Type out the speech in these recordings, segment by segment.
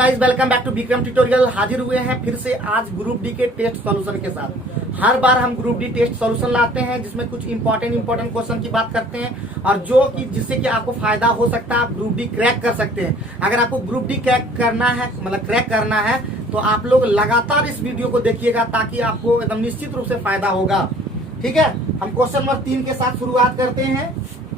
Guys welcome back to Vikram tutorial. हाजिर हुए हैं फिर से आज ग्रुप डी के टेस्ट सॉल्यूशन के साथ। हर बार हम ग्रुप डी टेस्ट सॉल्यूशन लाते हैं जिसमें कुछ इंपॉर्टेंट क्वेश्चन की बात करते हैं और जो कि जिससे कि आपको फायदा हो सकता है, आप ग्रुप डी क्रैक कर सकते हैं। अगर आपको ग्रुप डी क्रैक करना है, मतलब क्रैक करना है, तो आप लोग लगातार इस वीडियो को देखिएगा ताकि आपको एकदम निश्चित रूप से फायदा होगा। ठीक है, हम क्वेश्चन नंबर 3 के साथ शुरुआत करते हैं।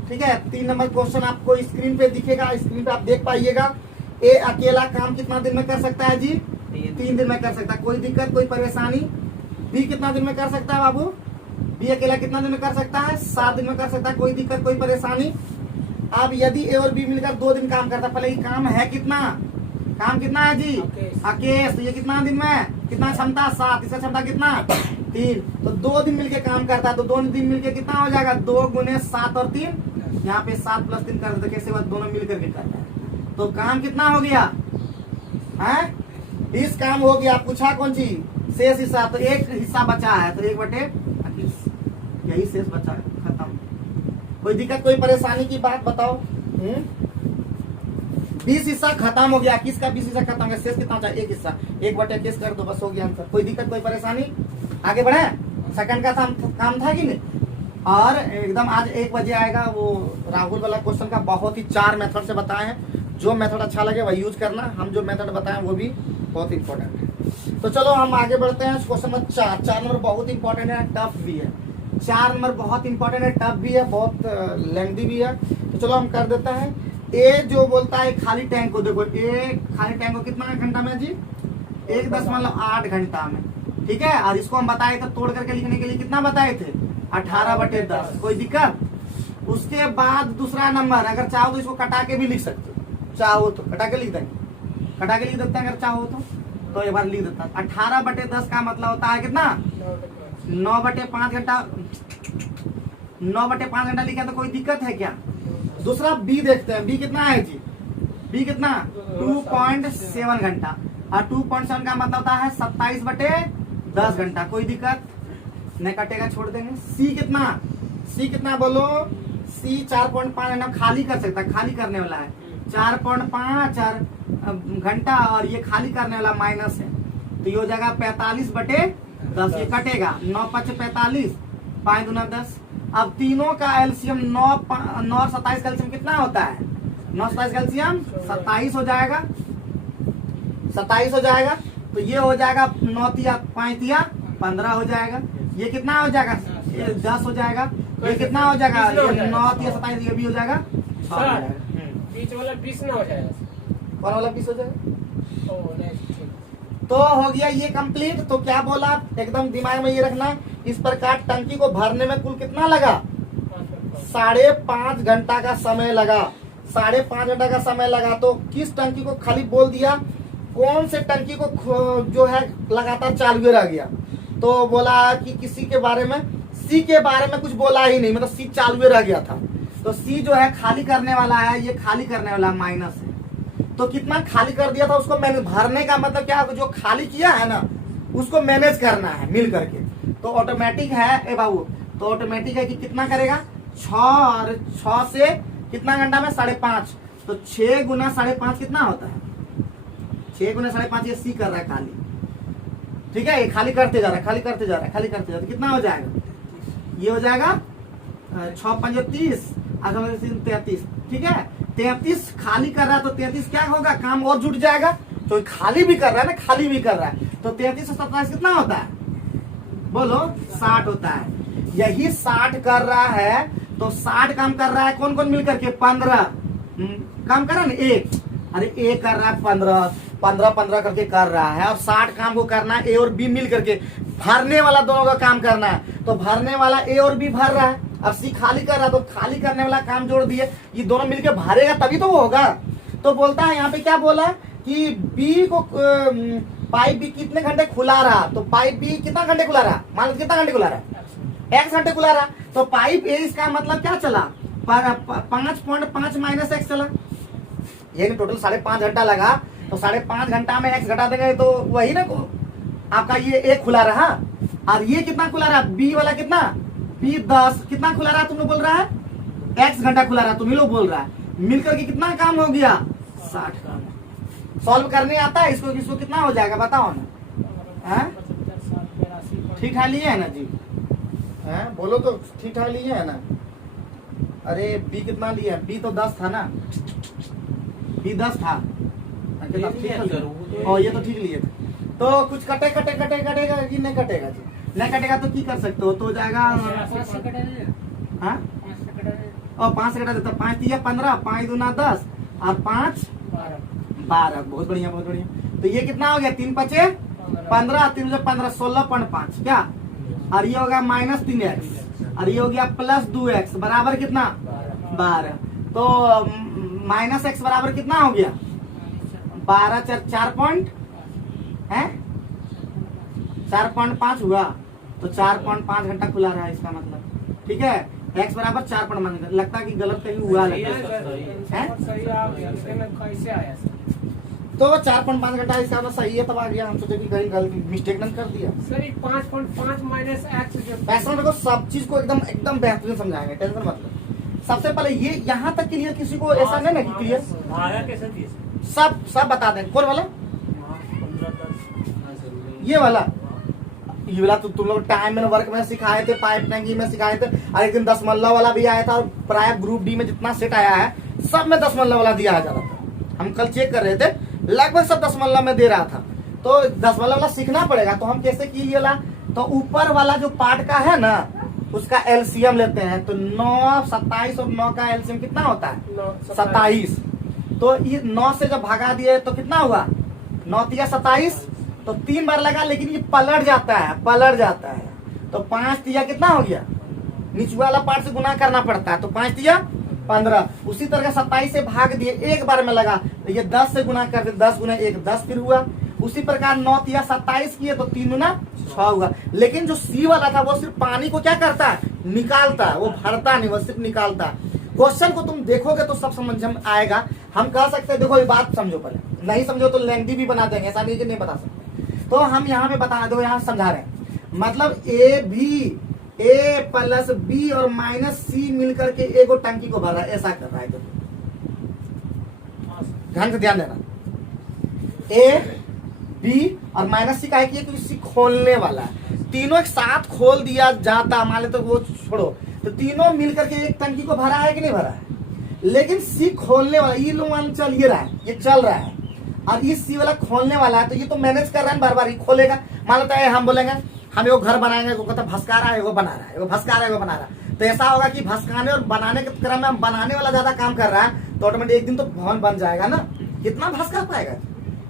ठीक है, 3 नंबर क्वेश्चन आपको स्क्रीन पे दिखेगा, स्क्रीन पे आप देख पाइएगा। ए अकेला काम कितना दिन में कर सकता है जी? 3 दिन में कर सकता है। कोई दिक्कत, कोई परेशानी? बी कितना दिन में कर सकता है बाबू? बी अकेला कितना दिन में कर सकता है? 7 दिन में कर सकता है। कोई दिक्कत, कोई परेशानी? अब यदि ए और बी मिलकर 2 दिन काम करता है, पहले ये काम है कितना? काम कितना है जी? अकेश। तो ये कितना दिन में, कितना क्षमता? 7। इसका क्षमता कितना? 3। तो 2 दिन मिलके काम करता है, तो 2 दिन मिलके कितना हो जाएगा? 2 गुने 7 और 3। यहाँ पे 7 + 3 कर देते, कैसे बात दोनों मिलकर के करना है। तो काम कितना हो गया है? 20 काम हो गया। पूछा कौन सी? शेष हिस्सा। तो एक हिस्सा बचा है, तो 1/28 यही शेष बचा है। खत्म। कोई दिक्कत, कोई परेशानी की बात बताओ? 20 हिस्सा खत्म हो गया। किसका 20 हिस्सा खत्म हो गया? शेष कितना बचा? एक हिस्सा। 1/28 कर दो, बस हो गया आंसर। कोई दिक्कत, कोई परेशानी? आगे बढ़े। सेकंड का काम था कि नहीं? और एकदम आज 1 बजे आएगा वो राहुल वाला क्वेश्चन का। बहुत ही 4 मेथड से बताए हैं। जो मेथड अच्छा लगे वही यूज करना। हम जो मेथड बताएं वो भी बहुत इंपॉर्टेंट है। तो चलो हम आगे बढ़ते हैं। Question number 4। 4 नंबर बहुत इंपॉर्टेंट है, टफ भी है। 4 नंबर बहुत इंपॉर्टेंट है, टफ भी है, बहुत लेंथी भी है। तो चलो हम कर देते हैं। ए जो बोलता है खाली टैंक को, देखो ए खाली टैंक को कितना घंटा में जी? 1.8 घंटा में। ठीक है, और इसको हम बताए थे तोड़ करके लिखने के लिए कितना बताए थे? 18/10। कोई दिक्कत? उसके बाद दूसरा नंबर, अगर चाहो तो इसको कटा के भी लिख सकते हो। चाहो तो कटा के लिख देंगे, कटा के लिख देते हैं अगर चाहो तो एक बार लिख देता है। 18/10 का मतलब होता है कितना? 9/5 घंटा। 9/5 घंटा लिखा तो कोई दिक्कत है क्या? दूसरा बी देखते हैं। बी कितना है जी? बी कितना? 2.7 घंटा। और 2.7 का मतलब होता है 27/10 घंटा। कोई दिक्कत नहीं, कटेगा, छोड़ देंगे। सी कितना? सी कितना बोलो? सी 4.5 घंटा खाली कर सकता है, खाली करने वाला है। 4.5 घंटा और ये खाली करने वाला माइनस है, तो ये हो जाएगा 45/10। ये कटेगा। 9×5 = 45, 5 × 10। अब तीनों का एलसीएम 9 और 27 का एलसीएम कितना होता है? 9 27 का एलसीएम 27 हो जाएगा। 27 हो जाएगा। तो ये हो जाएगा 9 × 5 = 15 हो जाएगा। ये कितना हो जाएगा? ये 10 हो जाएगा। ये कितना हो जाएगा? 9 × 27, ये भी हो जाएगा। बीच वाला 20 ना हो जाएगा। कौन वाला 20 हो जाएगा? तो हो गया ये कंप्लीट। तो क्या बोला, एकदम दिमाग में ये रखना। इस प्रकार टंकी को भरने में कुल कितना लगा? 5.5 घंटा का समय लगा। 5.5 घंटा का समय लगा। तो किस टंकी को खाली बोल दिया? कौन से टंकी को जो है लगातार चालू रह गया? तो बोला कि किसी के बारे में, सी के बारे में कुछ बोला ही नहीं, मतलब सी चालू रह गया था। तो सी जो है खाली करने वाला है, ये खाली करने वाला माइनस है। तो कितना खाली कर दिया था उसको मैनेज, भरने का मतलब क्या? जो खाली किया है ना उसको मैनेज करना है मिल करके। तो ऑटोमेटिक है ए बाबू, तो ऑटोमेटिक है कि कितना करेगा? 6 और 6 से कितना घंटा में? 5.5। तो 6 × 5.5 कितना होता है? 6 × 5.5 ये सी कर रहा है खाली। ठीक है, ये खाली करते जा रहा है, खाली करते जा रहा है, खाली करते जा रहा है। कितना हो जाएगा? ये हो जाएगा 6 × 5 = 30, 33। ठीक है, 33 खाली कर रहा है। तो 33 क्या होगा? काम और जुट जाएगा। तो खाली भी कर रहा है ना, खाली भी कर रहा है। तो 33 और 27 कितना होता है? बोलो 60 होता है। यही 60 कर रहा है। तो 60 काम कर रहा है कौन कौन मिलकर के? 15 काम कर रहा है ना, एक। अरे ए कर रहा है 15 करके कर रहा है। और 60 काम को करना है ए और बी मिल करके। भरने वाला दोनों का काम करना है। तो भरने वाला ए और बी भर रहा है। अब सी खाली कर रहा है, तो खाली करने वाला काम जोड़ दिए। ये दोनों मिलके भरेगा तभी तो वो होगा। तो बोलता है यहाँ पे क्या बोला कि बी को पाइप बी कितने घंटे खुला रहा? तो पाइप बी कितना घंटे खुला रहा? मान लो कितना घंटे खुला रहा? x घंटे खुला रहा। तो पाइप ए इसका मतलब क्या चला? 5.5 - x चला। ये टोटल 5.5 घंटा लगा। तो 5.5 घंटा में x घटा देंगे तो वही ना आपका ये ए खुला रहा। और ये कितना खुला रहा? बी वाला कितना? बी 10 कितना खुला रहा? तुम लोग बोल रहा है x घंटा खुला रहा, तुम ही लोग बोल रहा है। मिलकर के कितना काम हो गया? 60 काम। सॉल्व करने आता है इसको, इसको कितना हो जाएगा बताओ ना। हाँ? 75, 60, 82, ठीक ठाक लिए है ना जी? हैं बोलो तो ठीक ठाक लिए है ना? अरे बी कितना लिया? बी तो 10 था ना, बी 10 था। अंकित आप ठीक है? और ये तो ठीक लिए थे। तो कुछ कटेगा कि नहीं कटेगा जी? नहीं कटेगा तो की कर सकते हो, तो हो जाएगा। हाँ और 5 से कटा देता, 5 दिया 15, 5 दूना 10 और 5 12। बहुत बढ़िया बहुत बढ़िया। तो ये कितना हो गया? 3 पचे 15, 3 से 15 16.5 क्या? और ये हो गया -3x और ये हो गया +2x बराबर कितना? 12। तो -x बराबर कितना हो गया? 12 4 पॉइंट है 4.5 हुआ। तो 4.5 घंटा खुला रहा है इसका मतलब। ठीक है, x बराबर 4.5। लगता है कि गलत कहीं हुआ है। सही आ गया, लेकिन कैसे आया सर? तो 4.5 घंटा इसका मतलब सही है, तब आ गया। हम सोचे कि कहीं गलती मिस्टेक नहीं कर दिया। सर 5.5 माइनस x जो पैसा देखो, सब चीज को एकदम एकदम बेहतरीन समझाएंगे, टेंशन मत लो। सबसे पहले ये यहाँ तक क्लियर, किसी को ऐसा नहीं ना कि क्लियर आया कैसे थी? सब बता दें। कौन वाला? ये वाला तो तुम लोग टाइम में वर्क में सिखाए थे, पाइप टैंकी में सिखाए थे। और एक दिन 10 मल्ला वाला भी आया था। और प्राय ग्रुप डी में जितना सेट आया है सब में 10 मल्ला वाला दिया जा रहा था। हम कल चेक कर रहे थे, लगभग सब 10 मल्ला में दे रहा था। तो 10 मल्ला वाला सीखना पड़ेगा। तो हम कैसे किए ला? तो ऊपर वाला जो पार्ट का है ना, उसका एलसीएम लेते हैं। तो 9 27 और 9 का एलसीएम कितना होता है? 27। तो ये 9 से जब भगा दिए तो कितना हुआ? 9 तिया 27। तो 3 बार लगा, लेकिन ये पलट जाता है। तो 5 तिया कितना हो गया? नीचे वाला पार्ट से गुना करना पड़ता है। तो 5 तिया 15। उसी तरह 27 से भाग दिए, एक बार में लगा। तो ये 10 से गुना कर दे, 10 गुना 1 10 फिर हुआ। उसी प्रकार 9 तिया 27 किए तो 3 गुना 6 हुआ। लेकिन जो सी वाला था वो सिर्फ पानी को क्या करता है? निकालता है। वो भरता नहीं, वो सिर्फ निकालता है। क्वेश्चन को तुम देखोगे तो सब समझ में आएगा। हम कह सकते हैं, देखो ये बात समझो, पहले नहीं समझो तो लेंथी भी बना देंगे, ऐसा नहीं कि नहीं बता सकते। तो हम यहाँ पे बता दो, यहाँ समझा रहे हैं। मतलब A प्लस B और -C मिलकर के ए को टंकी को भर रहा है, ऐसा कर रहा है। देखो ध्यान से ध्यान देना। A B और -C का है कि क्योंकि C खोलने वाला है। तीनों एक साथ खोल दिया जाता, मान ले तो वो छोड़ो, तो तीनों मिलकर के एक टंकी को भरा है कि नहीं भरा है? लेकिन C खोलने वाला, ये लोग मान चल ये रहा है, ये चल रहा है। और ये सी वाला खोलने वाला है। तो ये तो मैनेज कर रहा है, बार बार ही खोलेगा। मान लेता है हम बोलेंगे हम एगो घर बनाएंगे, वो कहता भस्का रहा है, एगो बना रहा है, एगो भस्का रहा है, एगो बना रहा है। तो ऐसा होगा कि भस्काने और बनाने के क्रम में हम बनाने वाला ज्यादा काम कर रहा है, तो ऑटोमेटिक एक दिन तो भवन बन जाएगा ना। कितना भस्का पाएगा?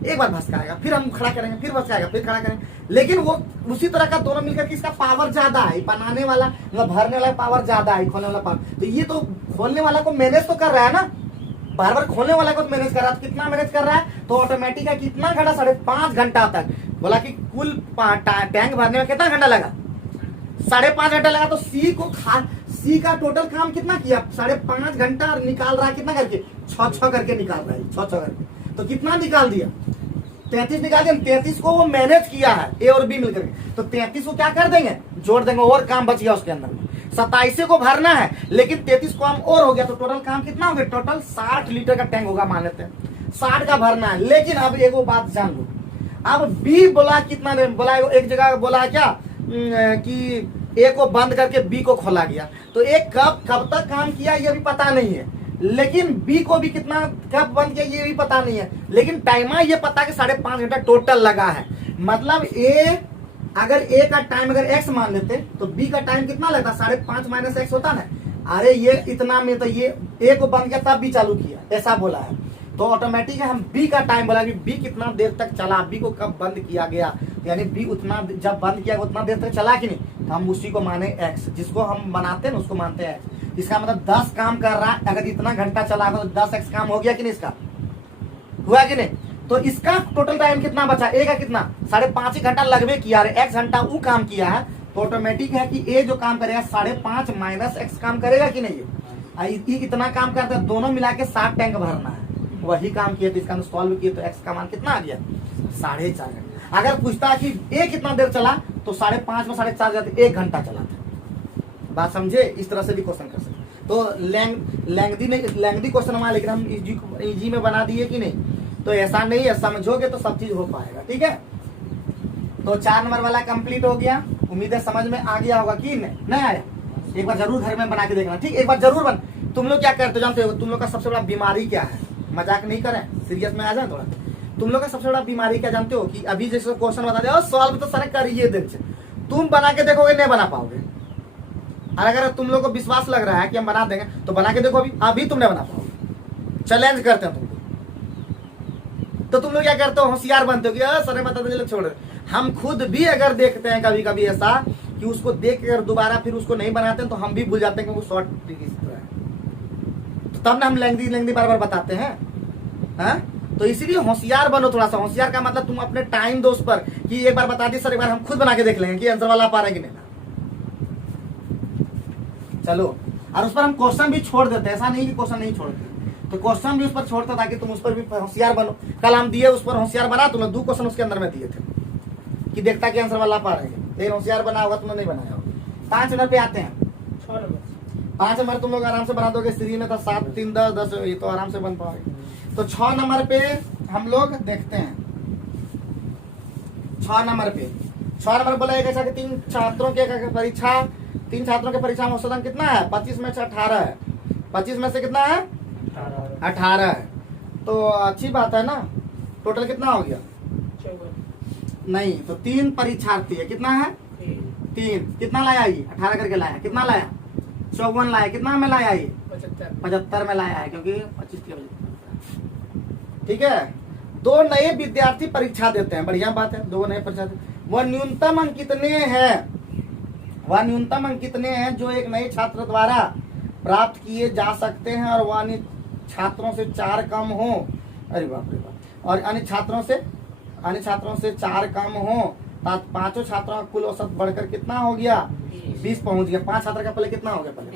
एक बार भस्काएगा, फिर हम खड़ा करेंगे, फिर भस्काएगा, फिर खड़ा करेंगे। लेकिन वो उसी तरह का दोनों मिलकर के इसका पावर ज्यादा है। बनाने वाला मतलब भरने वाला पावर ज्यादा है, खोलने वाला पावर। तो ये तो खोलने वाला को मैनेज तो कर रहा है ना, बार बार खोलने वाला को मैनेज कर रहा है। तो कितना मैनेज कर रहा है? तो ऑटोमेटिक है कितना घंटा? 5.5 घंटा तक। बोला कि कुल टैंक भरने में कितना घंटा लगा? 5.5 घंटा लगा। तो सी का टोटल काम कितना किया? 5.5 घंटा। और निकाल रहा है कितना करके? 6 करके निकाल रहा है, 6 करके। तो कितना निकाल दिया? 33 निकाल दिया। 33 को वो मैनेज किया है, ए और बी मिलकर के। तो 33 को क्या कर देंगे? जोड़ देंगे, और काम बच गया उसके अंदर में। 27 को भरना है, लेकिन 33 को हम और हो गया। तो टोटल काम कितना हो गया? टोटल 60 लीटर का टैंक होगा, मान लेते हैं 60 का भरना है। लेकिन अब एगो बात जान लो, अब बी बोला कितना ने बोला? एक जगह बोला क्या कि ए को बंद करके बी को खोला गया। तो एक कब तक काम किया ये भी पता नहीं है। लेकिन बी को भी कितना कब बंद किया ये भी पता नहीं है। लेकिन टाइम ये पता है कि 5.5 घंटा टोटल लगा है। मतलब अगर ए का टाइम अगर x मान लेते तो b का टाइम कितना लगता? 5.5 माइनस x होता ना। अरे ये इतना में तो ये ए को बंद किया तब भी चालू किया, ऐसा बोला है। तो ऑटोमेटिक है हम b का टाइम बोला कि b कितना देर तक चला, b को कब बंद किया गया, यानी b उतना जब बंद किया उतना देर तक चला कि नहीं, तो हम उसी को माने x। जिसको हम बनाते हैं ना उसको मानते हैं x। इसका मतलब 10 काम कर रहा है, अगर इतना घंटा चला तो 10x काम हो गया कि नहीं? इसका हुआ कि नहीं? तो इसका टोटल टाइम कितना बचा? ए का कितना? 5.5 घंटा लगभग किया, x घंटा वो काम किया है। तो ऑटोमेटिक है कि ए जो काम करेगा 5.5 माइनस x काम करेगा कि नहीं? इतना काम करता है, दोनों मिला के 60 टैंक भरना है, वही काम किया। तो इसका सॉल्व किया तो x का मान कितना आ गया? 4.5 घंटा। अगर पूछता कि ए कितना देर चला तो 5.5 में 4.5 जाते 1 घंटा चला था। बात समझे? इस तरह से भी क्वेश्चन कर सकते। तो लेंगदी क्वेश्चन हमारा, लेकिन हम इजी में बना दिए कि नहीं? तो ऐसा नहीं है, समझोगे तो सब चीज हो पाएगा। ठीक है, तो 4 नंबर वाला कंप्लीट हो गया। उम्मीद है समझ में आ गया होगा कि नहीं आया। एक बार जरूर घर में बना के देखना, ठीक, एक बार जरूर बन। तुम लोग क्या करते हो जानते हो, तुम लोग का सबसे बड़ा बीमारी क्या है, मजाक नहीं करें, सीरियस में आ जाए थोड़ा। तुम लोग का सबसे बड़ा बीमारी क्या जानते हो, कि अभी जैसे क्वेश्चन बता दे सॉल्व तो सारे करिए दिन से, तुम बना के देखोगे नहीं बना पाओगे। और अगर तुम लोग को विश्वास लग रहा है कि हम बना देंगे तो बना के देखो, अभी तुम नहीं बना पाओगे। चैलेंज करते हैं तुमको, तो तुम लोग क्या करते हो, होशियार बनते हो कि सर बता दे, छोड़। हम खुद भी अगर देखते हैं कभी कभी ऐसा कि उसको देख कर दोबारा फिर उसको नहीं बनाते हैं, तो हम भी भूल जाते हैं कि वो शॉर्ट ट्रिक इस तरह है। तो तब ना हम लेंदी बार बार बताते हैं। हाँ? तो इसीलिए होशियार बनो थोड़ा सा। होशियार का मतलब तुम अपने टाइम दो उस पर, कि एक बार बता दी सर, एक बार हम खुद बना के देख लेंगे कि आंसर वाला पा रहा है कि नहीं। चलो, और उस पर हम क्वेश्चन भी छोड़ देते हैं, ऐसा नहीं कि क्वेश्चन नहीं छोड़ते, तो क्वेश्चन भी उस पर छोड़ते ताकि तुम उस पर भी होशियार बनो। कल हम दिए उस पर होशियार बना, तुमने 2 क्वेश्चन उसके अंदर में दिए थे कि देखता कि आंसर वाला पा रहे हैं, लेकिन होशियार बना होगा, तुमने नहीं बनाया होगा। 5 नंबर पे आते हैं। 5 नंबर तुम लोग आराम से बना दोगे, सीरीज में था 7, 3, 10, 10, ये तो आराम से बन पाओगे। तो 6 नंबर पे हम लोग देखते हैं। 6 नंबर बोला एक ऐसा कि 3 छात्रों के परीक्षा, 3 छात्रों के परीक्षा में औसतन कितना है, 25 में से 18 है। 25 में से कितना है, 18 है। तो अच्छी बात है ना। टोटल कितना हो गया, नहीं तो 3 परीक्षार्थी है, कितना है 3, कितना लाया ये 18 करके लाया, कितना लाया 54 लाया, कितना में लाया ये 75 में लाया है, क्योंकि 25 के बजे। ठीक है, 2 नए विद्यार्थी परीक्षा देते हैं, बढ़िया बात है, 2 नए परीक्षा देते। वह न्यूनतम अंक कितने हैं जो एक नए छात्र द्वारा प्राप्त किए जा सकते हैं और वह अन्य छात्रों से 4 कम हो। अरे बाप रे बाप। और अन्य छात्रों से 4 कम हो, पांचों छात्रों का कुल औसत बढ़कर कितना हो गया, 20 पहुंच गया। 5 छात्र का पहले कितना हो गया, पहले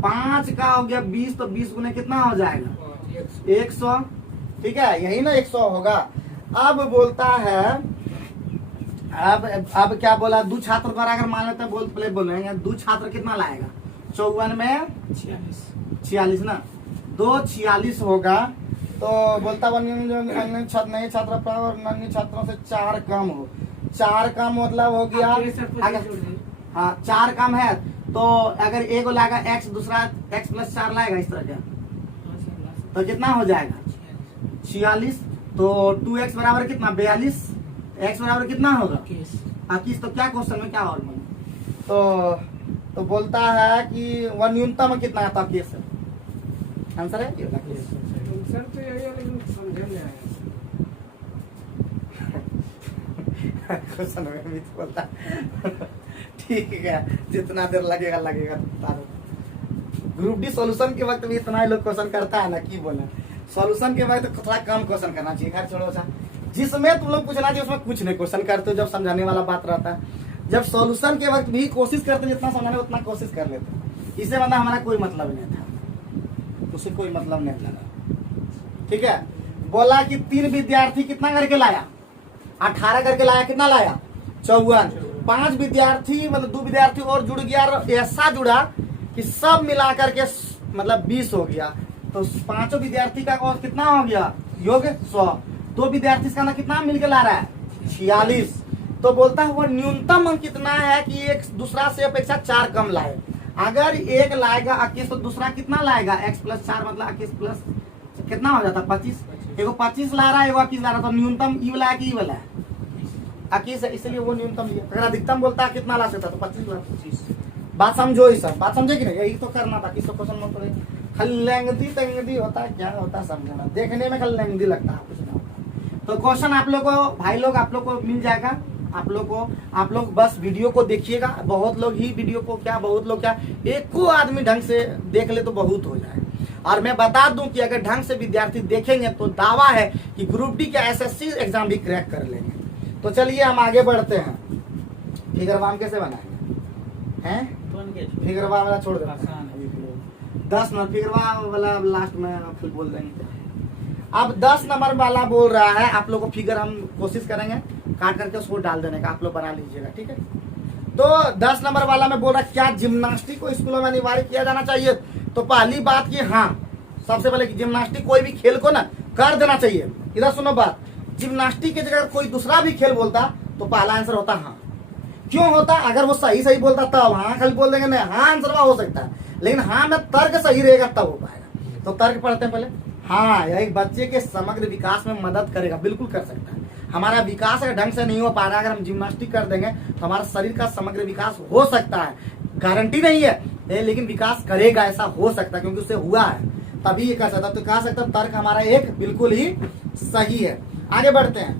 5 का हो गया 20, तो 20 गुने कितना हो जाएगा 100। ठीक है, यही ना 100 होगा। अब बोलता है, अब क्या बोला, 2 छात्र द्वारा अगर मान लेते हैं, बोलेंगे 2 छात्र कितना लाएगा, 54 में 46 ना, 2 46 होगा। तो बोलता नए छात्र और अन्य छात्रों से 4 कम हो। 4 कम मतलब हो गया, हाँ 4 कम है, तो अगर एक लाएगा x, दूसरा x + 4 लाएगा, इस तरह का, तो कितना हो जाएगा 46। तो 2x बराबर कितना 42, x बराबर कितना होगा 21। तो क्या क्वेश्चन में क्या और तो बोलता है कि वह न्यूनतम कितना आता केस है, आंसर है सर तो यही है, लेकिन समझ में आया क्वेश्चन में भी बोलता ठीक है, जितना देर लगेगा ग्रुप डी सॉल्यूशन के वक्त भी इतना ही लोग क्वेश्चन करता है ना, की बोला सॉल्यूशन के वक्त थोड़ा कम क्वेश्चन करना चाहिए। खैर छोड़ो, अच्छा जिसमें तुम लोग पूछना चाहिए उसमें कुछ नहीं क्वेश्चन करते हो, जब समझाने वाला बात रहता है। जब सॉल्यूशन के वक्त भी कोशिश करते जितना समझाने उतना कोशिश कर लेते, इससे मतलब हमारा कोई मतलब नहीं था, उससे कोई मतलब नहीं लगा। ठीक है, बोला कि 3 विद्यार्थी कितना करके लाया, 18 करके लाया, कितना लाया 54। 5 विद्यार्थी मतलब 2 विद्यार्थी और जुड़ गया, और ऐसा जुड़ा कि सब मिलाकर के मतलब 20 हो गया। तो 5 विद्यार्थी का औसत कितना हो गया, योग 100। 2 विद्यार्थी का ना कितना मिलकर ला रहा है 46। तो बोलता है वो न्यूनतम अंक कितना है कि एक दूसरा से अपेक्षा 4 कम लाए। अगर एक लाएगा 21 तो दूसरा कितना लाएगा x + 4 मतलब 21 प्लस कितना हो जाता 25। एगो 25 ला रहा है, एगो 21 ला रहा है, तो न्यूनतम ई वाला है कि ई वाला है 21 है, इसलिए वो न्यूनतम लिया। अगर अधिकतम बोलता है कितना ला सकता तो 25 ला। बात समझो, ही सब बात समझे कि नहीं, यही तो करना था। किसको क्वेश्चन मत करें, खाली लेंगदी होता है, क्या होता है समझना, देखने में खाली लेंगदी लगता है, कुछ नहीं होता। तो क्वेश्चन आप लोग को भाई लोग आप लोग को मिल जाएगा। आप लोग बस वीडियो को देखिएगा। बहुत लोग ही वीडियो को बहुत लोग एक को आदमी ढंग से देख ले तो बहुत हो जाए। और मैं बता दूं कि अगर ढंग से विद्यार्थी देखेंगे तो दावा है कि ग्रुप डी का एसएससी एग्जाम भी क्रैक कर लेंगे। तो चलिए हम आगे बढ़ते हैं। फिगरवाम कैसे बनाएंगे हैं, फिगरवा वाला छोड़ देते हैं, 10 नंबर फिगरवा वाला लास्ट में फिर बोल देंगे। अब 10 नंबर वाला बोल रहा है, आप लोग को फिगर हम कोशिश करेंगे काट करके उसको डाल देने का, आप लोग बना लीजिएगा, ठीक है। तो 10 नंबर वाला में बोल रहा है क्या जिम्नास्टिक को स्कूलों में अनिवार्य किया जाना चाहिए। तो पहली बात कि हाँ, सबसे पहले कि जिम्नास्टिक कोई भी खेल को ना कर देना चाहिए। इधर सुनो बात, जिम्नास्टिक की जगह कोई दूसरा भी खेल बोलता तो पहला आंसर होता हाँ। क्यों होता? अगर वो सही सही बोलता तब हाँ खाली बोल देंगे, नहीं हाँ आंसर हो सकता है, लेकिन हाँ में तर्क सही रहेगा तब हो पाएगा। तो तर्क पढ़ते हैं पहले। हाँ, यह एक बच्चे के समग्र विकास में मदद करेगा, बिल्कुल कर सकता है। हमारा विकास अगर ढंग से नहीं हो पा रहा है, अगर हम जिम्नास्टिक कर देंगे तो हमारा शरीर का समग्र विकास हो सकता है, गारंटी नहीं है लेकिन विकास करेगा, ऐसा हो सकता है क्योंकि उससे हुआ है, तभी ये कर सकता। तो कह सकता तर्क हमारा एक बिल्कुल ही सही है। आगे बढ़ते हैं।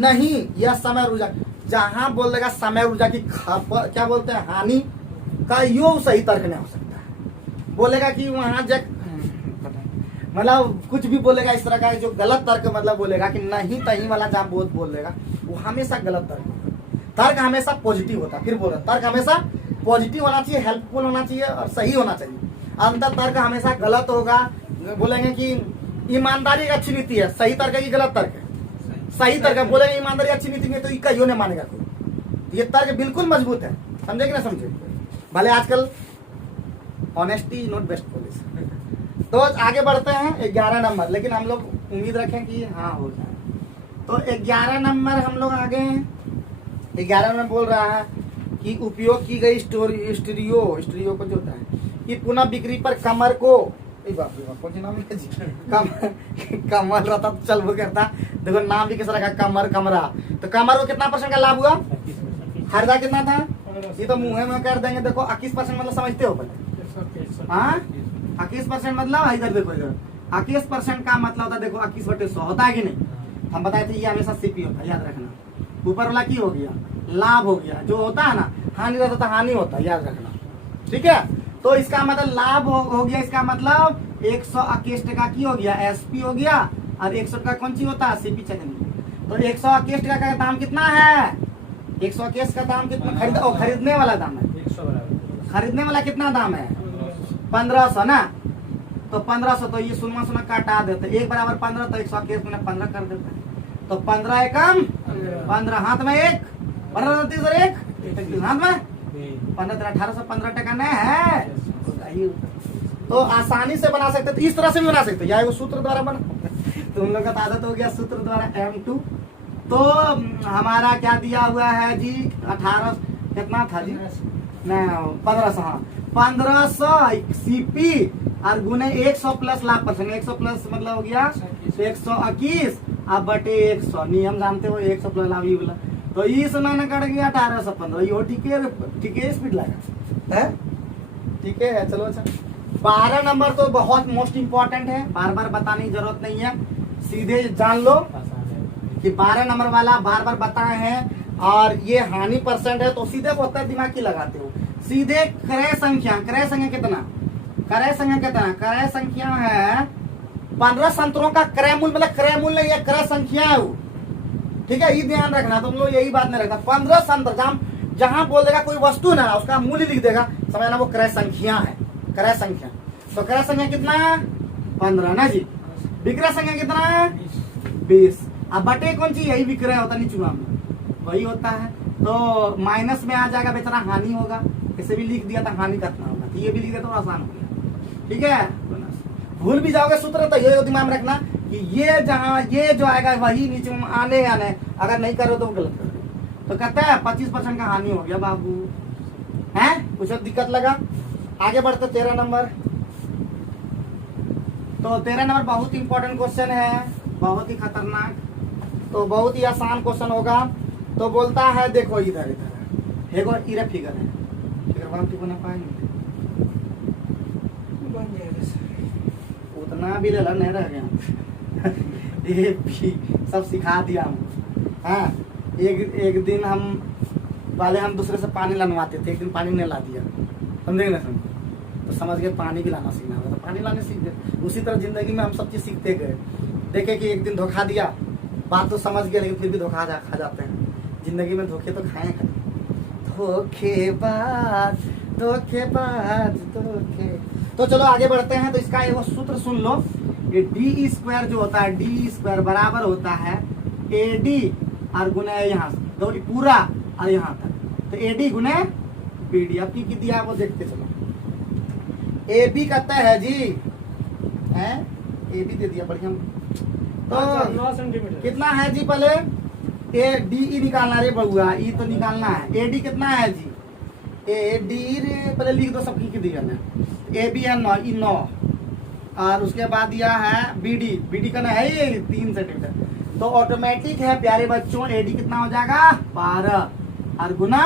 नहीं, यह समय ऊर्जा, जहां बोल देगा समय ऊर्जा की क्या बोलते हैं हानि का, यो सही तर्क नहीं हो सकता है। बोलेगा कि वहां जग मतलब कुछ भी बोलेगा इस तरह का, जो गलत तर्क मतलब बोलेगा कि नहीं तही वाला जहां बोल देगा वो हमेशा गलत तर्क होगा। तर्क हमेशा पॉजिटिव होता है। फिर बोल रहा तर्क हमेशा पॉजिटिव होना चाहिए, हेल्पफुल होना चाहिए और सही होना चाहिए। अंतर तर्क हमेशा गलत होगा। बोलेंगे कि ईमानदारी एक अच्छी नीति है, सही तर्क है कि गलत तर्क है? सही तर्क है। बोलेंगे ईमानदारी अच्छी नीति में तो इसका यो नहीं मानेगा कोई। ये तर्क बिल्कुल मजबूत है, समझे कि ना समझे? भले आजकल ऑनेस्टी नॉट बेस्ट पॉलिसी। तो आगे बढ़ते हैं 11 नंबर, लेकिन हम लोग उम्मीद रखें कि हाँ हो जाए। तो 11 नंबर हम लोग आगे हैं। 11 नंबर बोल रहा है कि उपयोग की गई स्टीरियो को जो होता है कि पुनः बिक्री पर कमर को कमर रहता तो चल वो करता। देखो नाम भी किस तरह का, कमर कमरा। तो कमर को कितना % का लाभ हुआ? खरीदा कितना था? ये तो मुंह में कर देंगे। देखो 21% मतलब समझते हो पहले? हाँ, 21% मतलब इधर देखो, इधर 21% का मतलब होता है, देखो 21/100 होता है कि नहीं? हम बताए थे ये हमेशा सीपी होता है, याद रखना। ऊपर वाला की हो गया लाभ हो गया, जो होता है ना हानि रहता था हानि होता है, याद रखना, ठीक है? तो इसका मतलब लाभ हो गया, इसका मतलब 121 टका की हो गया एसपी हो गया, और 100 टका कौन सी होता है? सीपी चकनी। तो 121 टका का दाम कितना है? 121 का दाम कितना? खरीदने वाला दाम है, खरीदने वाला कितना दाम है? 1500 ना। तो 1500, तो ये सुनमा सुना काटा देते, 1 बराबर 15, तो 121 में 15 कर देते हैं। तो 15 एकम 15, हाथ में 1, 15 और 1 हाथ में 15, 1815 टका नहीं है। तो आसानी से बना सकते, तो इस तरह से भी बना सकते, या वो सूत्र द्वारा बना। तुम लोग का आदत हो गया सूत्र द्वारा M2। तो हमारा क्या दिया हुआ है जी? 18 कितना था जी? 1500। हाँ, 1500 सीपी और गुने 100 प्लस लाभ %। 100 प्लस मतलब हो गया 121 अब बटे 100। नियम जानते हो, 100 प्लस लाभ ही बोला, तो इस मैंने कट गया 1815। यो ठीक है स्पीड लगा है, ठीक है। चलो अच्छा, 12 नंबर तो बहुत मोस्ट इंपॉर्टेंट है, बार बार बताने की जरूरत नहीं है, सीधे जान लो कि 12 नंबर वाला बार बार बताए हैं। और ये हानि % है, तो सीधे होता है दिमाग की लगाते हो सीधे। क्रय संख्या कितना? क्रय संख्या कितना? क्रय संख्या है 15 संतरों का क्रय मूल्य, मतलब क्रय मूल्य नहीं है, क्रय संख्या है वो, ठीक है? ये ध्यान रखना, तुम लोग यही बात नहीं रखना। 15 संतर जहां बोल देगा कोई वस्तु ना, उसका मूल्य लिख देगा, समझना वो क्रय संख्या है, क्रय संख्या। तो क्रय संख्या कितना? 15 ना जी। विक्रय संख्या कितना? 20। अब बटे कौन सी? यही विक्रय होता है, निचुआ में वही होता है। तो माइनस में आ जाएगा बेचारा, हानि होगा। इसे भी लिख दिया था हानि कितना होगा, तो ये भी लिख दिया तो आसान हो गया, ठीक है? भूल भी जाओगे सूत्र तो ये दिमाग में रखना कि ये जहां ये जो आएगा वही नीचे में आने या नहीं, अगर नहीं करो तो गलत कर दो। तो कहता है 25% का हानि हो गया बाबू, है? कुछ दिक्कत लगा? आगे बढ़ते 13 नंबर। तो 13 नंबर बहुत इंपॉर्टेंट क्वेश्चन है, बहुत ही खतरनाक, तो बहुत ही आसान क्वेश्चन होगा। तो बोलता है देखो इधर एगो इधर फिगर है, फिगर 1 2 बना पाएंगे? उतना भी लेला नहीं रह गया। ये भी सब सिखा दिया हम। हाँ, एक दिन हम पहले हम दूसरे से पानी लानवाते थे, एक दिन पानी नहीं ला दिया, समझे ना? समझ तो समझ गए पानी भी लाना सीखना होगा, तो पानी लाने सीख गए। उसी तरह जिंदगी में हम सब चीज सीखते गए। देखे कि एक दिन धोखा दिया, बात तो समझ गया लेकिन फिर भी धोखा खा जाते हैं। जिंदगी में धोखे तो खाए हैं, धोखेबाज धोखेबाज धोखे। तो चलो आगे बढ़ते हैं। तो इसका एक सूत्र सुन लो, ये d² जो होता है, d² बराबर होता है AD और गुने यहाँ दो पूरा और यहाँ तक, तो AD गुने BD। अब की दिया वो देखते चलो। AB कहता है जी, है AB दे दिया बढ़िया, तो 9 सेंटीमीटर। कितना है जी? पहले ए डी ई निकालना रे बउआ, ई तो निकालना है। ए डी कितना है जी? ए डी रे पहले लिख दो, सब लिख दिया ना। ए बी है 9, ई 9, और उसके बाद दिया है बी डी। बी डी का ना है ये 3 सेंटीमीटर। तो ऑटोमेटिक है प्यारे बच्चों, ए डी कितना हो जाएगा? 12, और गुना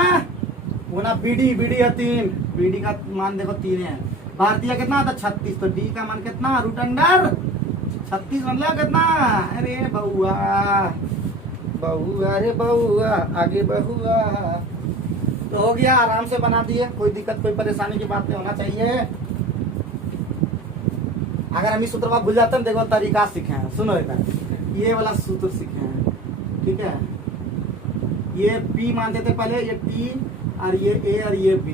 गुना बी डी है 3। बी डी का मान देखो 3 है। भारतीय कितना था? 36। तो डी का मान कितना? रूट अंडर 36 मतलब कितना? अरे बहुआ बहुआ, अरे बहुआ, आगे बहुआ। तो हो गया, आराम से बना दिए, कोई दिक्कत कोई परेशानी की बात नहीं होना चाहिए। अगर हम इस सूत्र में भूल जाते हैं, देखो तरीका सीखे हैं, सुनो इधर, ये वाला सूत्र सीखे हैं, ठीक है। ये P मानते थे पहले, ये T और ये A और ये B।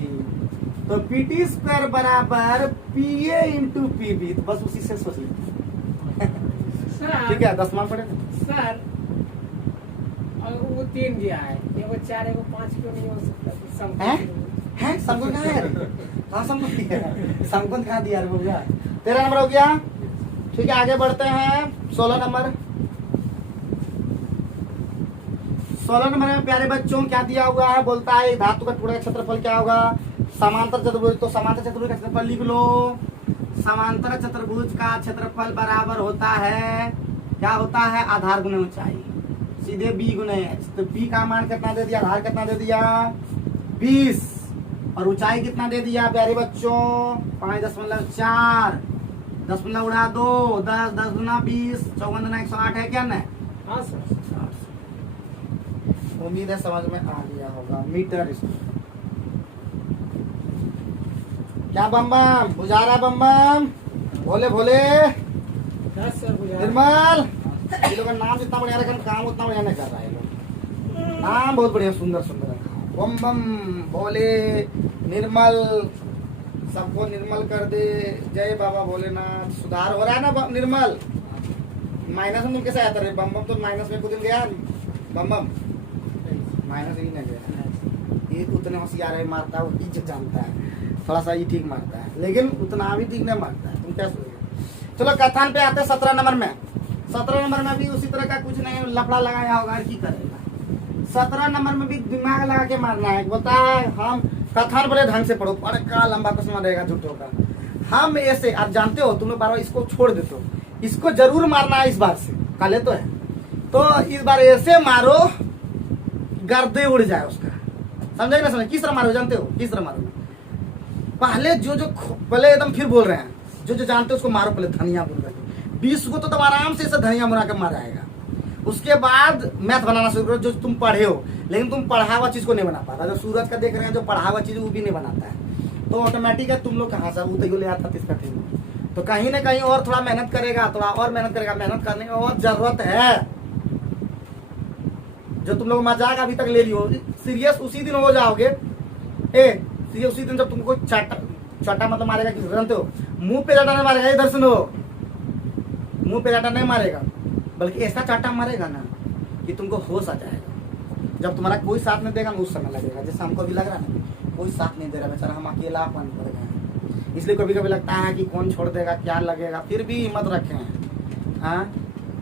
तो PT स्क्वायर बराबर PA इंटू PB। तो बस उसी से सोच लेते, ठीक है। 10 मान पड़ेगा सर। और वो 3 दिया है, एगो 4 एगो 5 क्यों नहीं हो सकता? हैं समको कहाँ है? कहाँ समको दिया? समको कहाँ दिया रे बउआ? 13 नंबर हो गया, ठीक है। आगे बढ़ते हैं 16 नंबर। 16 नंबर में प्यारे बच्चों क्या दिया हुआ है? बोलता है धातु का टुकड़े का क्षेत्रफल क्या होगा? समांतर चतुर्भुज। तो समांतर चतुर्भुज का क्षेत्रफल लिख लो। समांतर चतुर्भुज का क्षेत्रफल बराबर होता है, क्या होता है? आधार गुणे ऊंचाई, सीधे बी गुणे एच। तो बी का मान कितना दे दिया? आधार कितना दे दिया? 20, और ऊंचाई कितना दे दिया प्यारे बच्चों? 5.4, 10 उड़ा 2, 10, 10 गुना 20, 54 गुना 108 है क्या ना? हाँ सर। उम्मीद है समझ में आ गया होगा। मीटर इसको क्या बम बम बुझारा, बम बम भोले भोले, 10 सर बुझा। निर्मल। ये लोग का नाम जितना बढ़िया रखा, काम उतना बढ़िया नहीं कर रहा है लोग। नाम बहुत बढ़िया, सुंदर सुंदर रखा। बम बम भोले, निर्मल, सबको निर्मल कर दे। जय बाबा भोलेनाथ। सुधार हो रहा है ना निर्मल? माइनस में तुम कैसे आता रहे? बम बम तो माइनस में कुछ गया, बम बम माइनस ही नहीं गया। ये उतने होशियार है, मारता है वो इज्जत जानता है, थोड़ा सा ये ठीक मारता है, लेकिन उतना भी ठीक नहीं मारता है। तुम क्या सोचोगे? चलो कथन पे आते हैं 17 नंबर में। 17 नंबर में भी उसी तरह का कुछ नहीं लफड़ा लगाया होगा, की करेगा। 17 नंबर में भी दिमाग लगा के मारना है। बोलता है हम कथन बड़े ढंग से पढ़ो, बड़ा लंबा क्वेश्चन रहेगा झूठों का। हम ऐसे, आप जानते हो, तुम लोग बार बार इसको छोड़ देते हो, इसको जरूर मारना है इस बार से, काले तो है। तो इस बार ऐसे मारो गर्दे उड़ जाए उसका, समझे ना? समझे किस तरह मारो? जानते हो किस तरह मारो? पहले जो पहले एकदम फिर बोल रहे हैं, जो जानते हो उसको मारो पहले, धनिया बोल रहे हैं। 20 को तो तुम आराम से इसे धनिया बना के माराएगा। उसके बाद मैथ बनाना शुरू करो, जो तुम पढ़े हो, लेकिन तुम पढ़ा हुआ चीज को नहीं बना पाता। जो सूरज का देख रहे हैं, जो पढ़ा हुआ चीज वो भी नहीं बनाता है। तो ऑटोमेटिक है, तुम लोग कहाँ से वो तो ले आता 30 कठिन। तो कहीं ना कहीं और थोड़ा मेहनत करेगा, थोड़ा और मेहनत करेगा। मेहनत करने की और जरूरत है। जो तुम लोग मजाक अभी तक ले लियो, सीरियस उसी दिन हो जाओगे। सीरियस उसी दिन जब तुमको चाटा मतलब मारेगा, किसी जानते हो? मुंह पे चाटा नहीं मारेगा, इधर सुनो, मुंह पे चाटा नहीं मारेगा, बल्कि ऐसा चाटा मारेगा ना कि तुमको होश आ जाएगा। जब तुम्हारा कोई साथ नहीं देगा ना, उस समय लगेगा। जैसे हमको भी लग रहा है ना, कोई साथ नहीं दे रहा बेचारा, हम अकेलापन पड़ गए। इसलिए कभी कभी लगता है कि कौन छोड़ देगा, क्या लगेगा। फिर भी हिम्मत रखें। हाँ,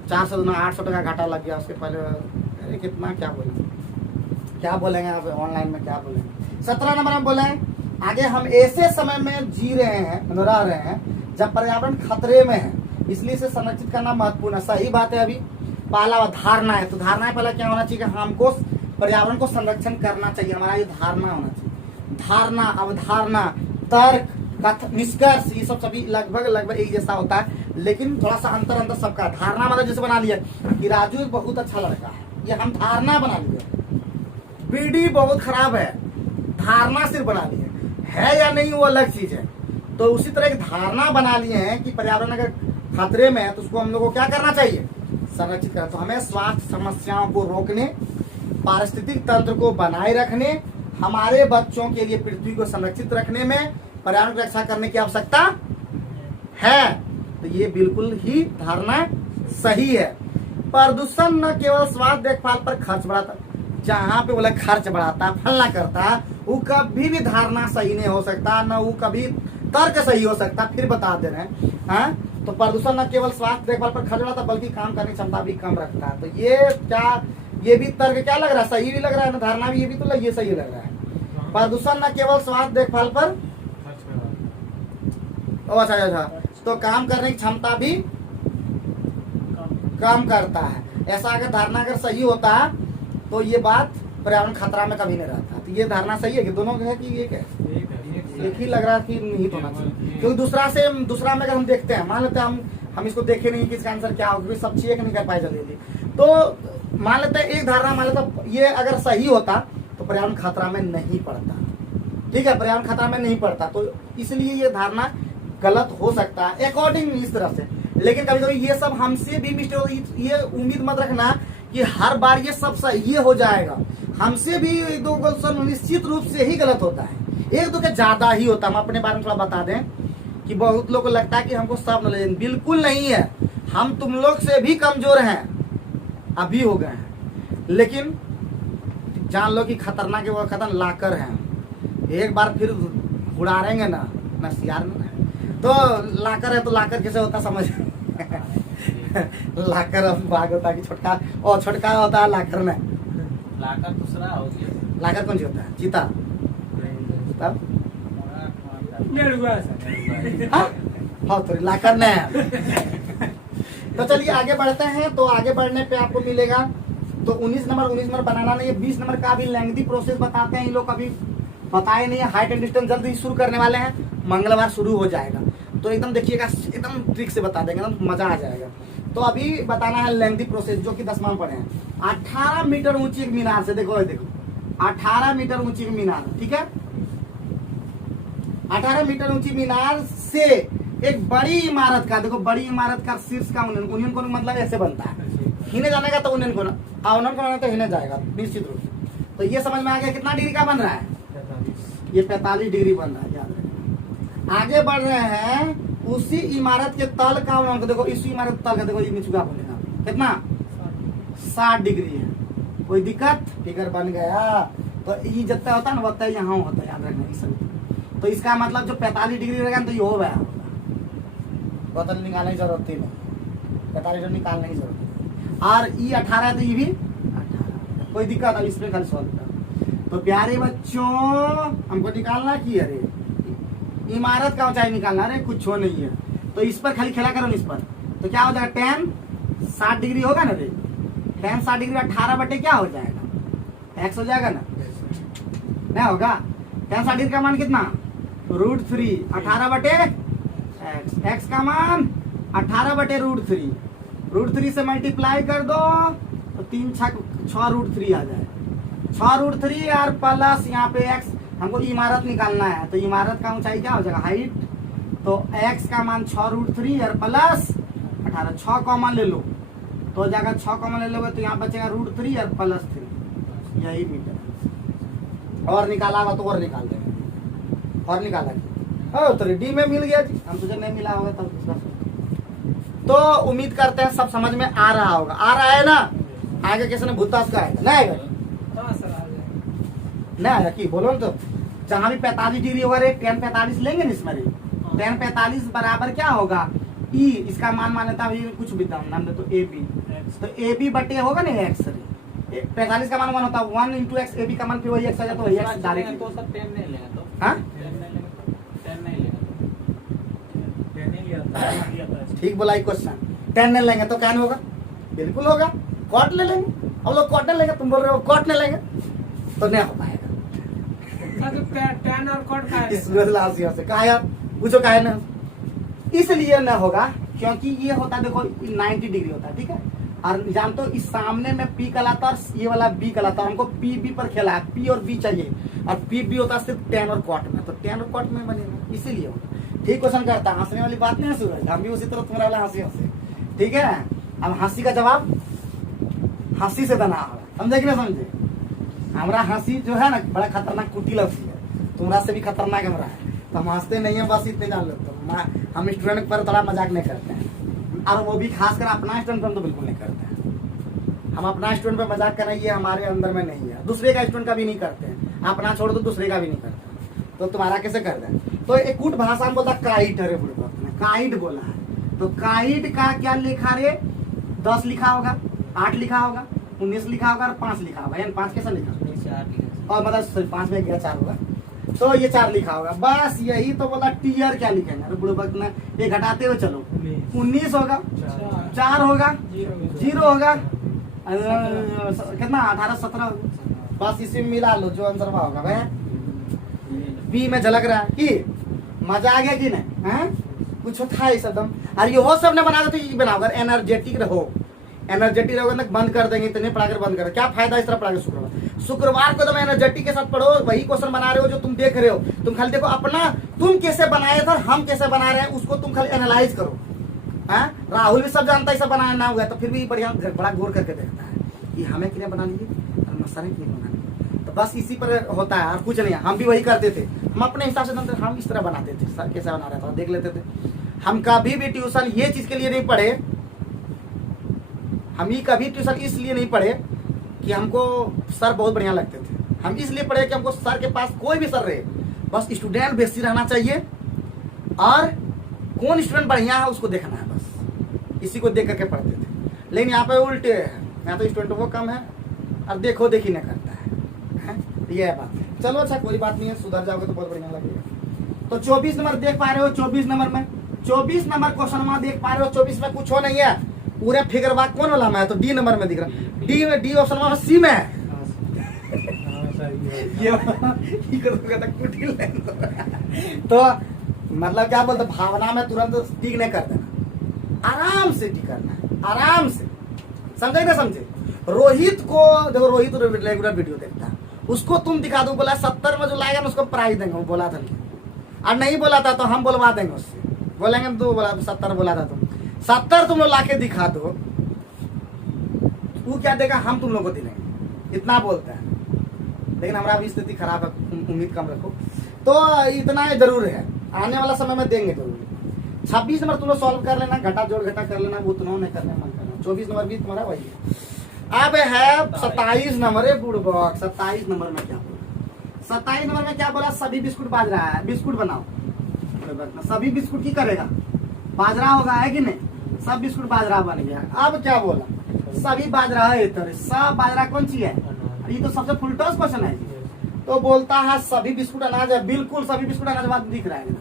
400 गुना 800 टका घाटा लग गया उसके पहले। कितना क्या बोलेंगे आप ऑनलाइन में, क्या बोलेंगे? 17 नंबर में बोले आगे, हम ऐसे समय में जी रहे हैं, रह रहे हैं जब पर्यावरण खतरे में है, इसलिए इसे संरक्षित करना महत्वपूर्ण है। सही बात है। अभी पहला धारणा है, तो धारणा पहले क्या होना चाहिए? हमको पर्यावरण को संरक्षण करना चाहिए, हमारा ये धारणा होना चाहिए। धारणा, अवधारणा, तर्क, कथन, निष्कर्ष, ये सब सभी लगभग एक जैसा होता है, लेकिन थोड़ा सा अंतर सबका। धारणा मतलब जैसे बना लिया कि राजू एक बहुत अच्छा लड़का है, ये हम धारणा बना लिए। बीडी बहुत खराब है, धारणा सिर्फ बना लिए, है या नहीं वो अलग चीज है। तो उसी तरह एक धारणा बना लिए हैं कि पर्यावरण अगर खतरे में है तो उसको हम लोग को क्या करना चाहिए? संरक्षित करना। तो हमें स्वास्थ्य समस्याओं को रोकने, पारिस्थितिक तंत्र को बनाए रखने, हमारे बच्चों के लिए पृथ्वी को संरक्षित रखने में पर्यावरण की रक्षा करने की आवश्यकता है। तो ये बिल्कुल ही धारणा सही है। प्रदूषण न केवल स्वास्थ्य देखभाल पर खर्च बढ़ाता, जहाँ पे बोला खर्च बढ़ाता, फलना करता, वो कभी भी धारणा सही नहीं हो सकता, न वो कभी तर्क सही हो सकता। फिर बता दे रहे हैं, हाँ, तो प्रदूषण न केवल स्वास्थ्य देखभाल पर खर्च बढ़ाता बल्कि काम करने की क्षमता भी कम रखता है। तो ये क्या, ये भी तर्क क्या लग रहा है, सही भी लग रहा है ना, धारणा भी ये भी तो ये सही लग रहा है। प्रदूषण न केवल स्वास्थ्य देखभाल पर अच्छा तो काम करने की क्षमता भी कम करता है। ऐसा अगर धारणा अगर सही होता तो ये बात पर्यावरण खतरा में कभी नहीं रहता। तो ये धारणा सही है कि दोनों है कि एक है, एक ही लग रहा है कि निहित होना चाहिए। क्योंकि दूसरा में अगर हम देखते हैं, मान लेते हैं हम इसको देखे नहीं कि इसका आंसर क्या होगा, क्योंकि सब चेक नहीं कर पाए जल्दी। तो मान लेते हैं एक धारणा, मान लेते हैं ये अगर सही होता तो पर्यावरण खतरा में नहीं पड़ता। ठीक है, पर्यावरण खतरा में नहीं पड़ता, तो इसलिए ये धारणा गलत हो सकता है अकॉर्डिंग इस तरह से। लेकिन कभी कभी ये सब हमसे भी मिस्टेक होती, ये उम्मीद मत रखना कि हर बार ये सब सही हो जाएगा। हमसे भी एक दो क्वेश्चन निश्चित रूप से ही गलत होता है, एक दो के ज्यादा ही होता है। हम अपने बारे में थोड़ा बता दें कि बहुत लोग को लगता है कि हमको सब नॉलेज, बिल्कुल नहीं है। हम तुम लोग से भी कमजोर हैं, अभी हो गए हैं, लेकिन जान लो कि खतरनाक वो खतरनाक लाकर हैं। एक बार फिर उड़ाएंगे ना नसियार में, तो लाकर है तो लाकर कैसे होता समझ लाकर भाग होता है कि छोटका, और छोटका होता है लाकर में। लाकर दूसरा हो गया, लाकर कौन सी होता है, चीता तब हाँ तो लाकर ने। तो चलिए आगे बढ़ते हैं। तो आगे बढ़ने पे आपको मिलेगा तो 19 नंबर बनाना नहीं है, 20 नंबर का भी लेंथी प्रोसेस बताते हैं। इन लोग अभी बताए नहीं है, हाइट एंड डिस्टेंस जल्द ही शुरू करने वाले हैं, मंगलवार शुरू हो जाएगा। तो एकदम देखिएगा, एकदम ट्रिक से बता देंगे, एकदम मजा आ जाएगा। तो अभी बताना है लेंथी प्रोसेस, जो कि 10वां पढ़े हैं। 18 मीटर ऊंची एक मीनार से, देखो 18 मीटर ऊंची एक मीनार, ठीक है, 18 मीटर ऊंची मीनार से एक बड़ी इमारत का, देखो बड़ी इमारत का शीर्ष का उन्नयन कोण मतलब ऐसे बनता है, हिने जाने का तो उन्नयन कोण, अवनयन कोण तो हिने जाएगा निश्चित रूप से। तो ये समझ में आ गया कितना डिग्री का बन रहा है, ये 45 डिग्री बन रहा है, याद रखना। आगे बढ़ रहे हैं, उसी इमारत के तल का उन्नयन, देखो इसी इमारत तल का देखो ये नीचे का कितना 60 डिग्री है। कोई दिक्कत, फिगर बन गया। तो ये जितना होता है ना उतना यहाँ होता है, याद रखना सब। तो इसका मतलब जो 45 डिग्री रहेगा तो ये हो गया, बोतल निकालने की जरूरत ही नहीं, 45 निकालने की जरूरत नहीं। और ये 18 है तो ये भी 18, कोई दिक्कत अब इसमें खाली सॉल्व कर। तो प्यारे बच्चों हमको निकालना की, अरे इमारत का ऊंचाई निकालना, अरे कुछ हो नहीं है। तो इस पर खाली खेला करो, इस पर तो क्या हो जाएगा, tan 60 डिग्री होगा ना रे, tan 60 डिग्री 18 बटे क्या हो जाएगा, x हो जाएगा ना, नहीं होगा। tan 60 डिग्री का मान कितना, √3, 18 बटे x का मान 18 बटे √3, √3 से मल्टीप्लाई कर दो तो 3 6 √3 आ जाए, 6 √3 और प्लस यहाँ पे x, हमको इमारत निकालना है। तो इमारत का ऊंचाई क्या हो जाएगा, हाइट, तो x का मान 6 √3 और प्लस 18, 6 कॉमन ले लो तो हो जाएगा, 6 कॉमन ले लोगे तो यहाँ बचेगा √3 और प्लस 3, यही मीटर। और निकाला होगा तो और निकाल देंगे, और निकाला तो डी में मिल गया जी, हम तुझे नहीं मिला होगा तब दूसरा। तो उम्मीद करते हैं सब समझ में आ रहा होगा, आ रहा है ना। आगे किसी ने भूतास का आएगा नहीं आएगा, नहीं आएगा कि बोलो ना। तो जहाँ भी 45 डिग्री होगा रे, tan 45 लेंगे ना इसमें, tan 45 बराबर क्या होगा, ई, इसका मान मान्यता कुछ भी नाम दे तो ए बी, तो ए बी बटे होगा ना एक्स, 45 का मान 1 होता है, 1 × x, ए बी का मान फिर वही x आ जाता है, वही x डायरेक्ट। हाँ ठीक बोला क्वेश्चन, 10 नहीं लेंगे तो क्या नहीं होगा, बिल्कुल होगा, कॉट ले लेंगे। अब लोग कॉट नहीं लेंगे, तुम बोल रहे हो कॉट नहीं लेंगे तो नहीं हो पाएगा। tan और cot का है, इसमें से कहा यार पूछो कहा ना, इसलिए न होगा क्योंकि ये होता है, देखो 90 डिग्री होता है, ठीक है। और जानते हो इस सामने में P कहलाता है और ये वाला B कहलाता है, हमको PB पर खेला है, P और B चाहिए, और PB होता है सिर्फ tan और cot में, तो tan और cot में बनेगा, इसीलिए होगा। ठीक क्वेश्चन करता, हंसने वाली बात नहीं है सूरज, हम भी उसी तरह तुम्हारा वाला हंसी हंसे, ठीक है। अब हंसी का जवाब हंसी से देना होगा, समझे कि ना समझे। हमारा हंसी जो है ना बड़ा खतरनाक कुटिल हंसी है, तुम्हारा से भी खतरनाक हमारा है, तो हम हंसते नहीं है, बस इतने जान लो। तो हम स्टूडेंट पर थोड़ा मजाक नहीं करते हैं, और वो भी खासकर अपना स्टूडेंट पर तो बिल्कुल नहीं करते हैं। हम अपना स्टूडेंट पर मजाक करना ये हमारे अंदर में नहीं है, दूसरे का स्टूडेंट का भी नहीं करते हैं, अपना छोड़ दो दूसरे का भी नहीं करते, तो तुम्हारा कैसे कर दें। तो एक कूट भाषा में बोलता काइट, अरे काइट बोला है, तो काइट का क्या लिखा रे, 10 लिखा होगा, 8 लिखा होगा, 19 लिखा होगा और 5 लिखा होगा। यानी 5 कैसा लिखा, और मतलब 5 में गया 4 होगा, तो ये 4 लिखा होगा। बस यही तो बोला टीयर क्या लिखेंगे, अरे बुढ़े वक्त में ये घटाते हुए चलो, 19 होगा, 4 होगा, 0 होगा, कितना 18 17 होगा। बस इसी में मिला लो जो आंसर होगा भाई। बी में झलक रहा है कि मजा आ गया कि नहीं है, कुछ था इस एकदम। और ये हो सब ने बना दो, तो ये बनाओ अगर एनर्जेटिक रहो, एनर्जेटिक रहोगे ना, बंद कर देंगे, इतने पढ़ाकर बंद कर, क्या फायदा इस तरह पढ़ा के। शुक्रवार को तुम एनर्जेटिक के साथ पढ़ो, वही क्वेश्चन बना रहे हो जो तुम देख रहे हो, तुम खाली देखो अपना तुम कैसे बनाए थे और हम कैसे बना रहे हैं, उसको तुम खाली एनालाइज करो। हाँ, राहुल भी सब जानता है सब बनाया ना हुआ, तो फिर भी बढ़िया बड़ा गौर करके देखता है कि हमें क्लियर बना लीजिए और मसाले क्लियर बना लीजिए। तो बस इसी पर होता है और कुछ नहीं है। हम भी वही करते थे, हम अपने हिसाब से हम इस तरह बनाते थे, सर कैसे बना रहा था देख लेते थे। हम कभी भी ट्यूशन ये चीज के लिए नहीं पढ़े, हम ही कभी ट्यूशन इसलिए नहीं पढ़े कि हमको सर बहुत बढ़िया लगते थे, हम इसलिए पढ़े कि हमको सर के पास कोई भी सर रहे, बस स्टूडेंट बेसी रहना चाहिए और कौन स्टूडेंट बढ़िया है उसको देखना है, बस इसी को देख करके पढ़ते थे। लेकिन यहाँ पे उल्टे है, यहाँ तो स्टूडेंट वो कम है और देखो देखी नहीं करता है, ये है बात। चलो अच्छा कोई बात नहीं है, सुधर जाओगे तो बहुत बढ़िया लगेगा। तो 24 नंबर देख पा रहे हो, 24 नंबर में 24 नंबर क्वेश्चन देख पा रहे हो, 24 में कुछ हो नहीं है, पूरे फिगर वाक कौन वाला में है, तो डी नंबर में दिख रहा है, डी ऑप्शन में सी में है। तो मतलब क्या बोलते, भावना में तुरंत टिक नहीं कर देना, आराम से टिक करना है, आराम से, समझे ना समझे। रोहित को देखो, रोहित रेगुलर वीडियो देखता है, उसको तुम दिखा दो, बोला 70 में जो लाएगा ना उसको प्राइज देंगे, वो बोला था, और नहीं बोला था तो हम बोलवा देंगे उससे, बोलेंगे तो बोला 70 बोला था, तुम 70 तुम लोग लाके दिखा दो, तू क्या देगा, हम तुम लोग को दिलेंगे, इतना बोलता है। लेकिन हमारा भी स्थिति खराब है, उम्मीद कम रखो। तो इतना जरूर है, आने वाला समय में देंगे जरूर। 26 नंबर तुम लोग सॉल्व कर लेना, घटा जोड़ घटा कर लेना, वो उतना नहीं करने मन करना। 24 नंबर भी तुम्हारा वही है। अब है 27 नंबर, है बुढ़ बॉक्स। 27 नंबर में क्या बोला, 27 नंबर में क्या बोला, सभी बिस्कुट बाजरा है, बिस्कुट बनाओ। सभी बिस्कुट की करेगा, बाजरा होगा, है कि नहीं, सब बिस्कुट बाजरा बन गया। अब क्या बोला, सभी बाजरा है, सब बाजरा कौन सी है, ये तो सबसे फुल टॉस क्वेश्चन है। तो बोलता है सभी बिस्कुट अनाज है, बिल्कुल सभी बिस्कुट अनाज बात दिख रहा है,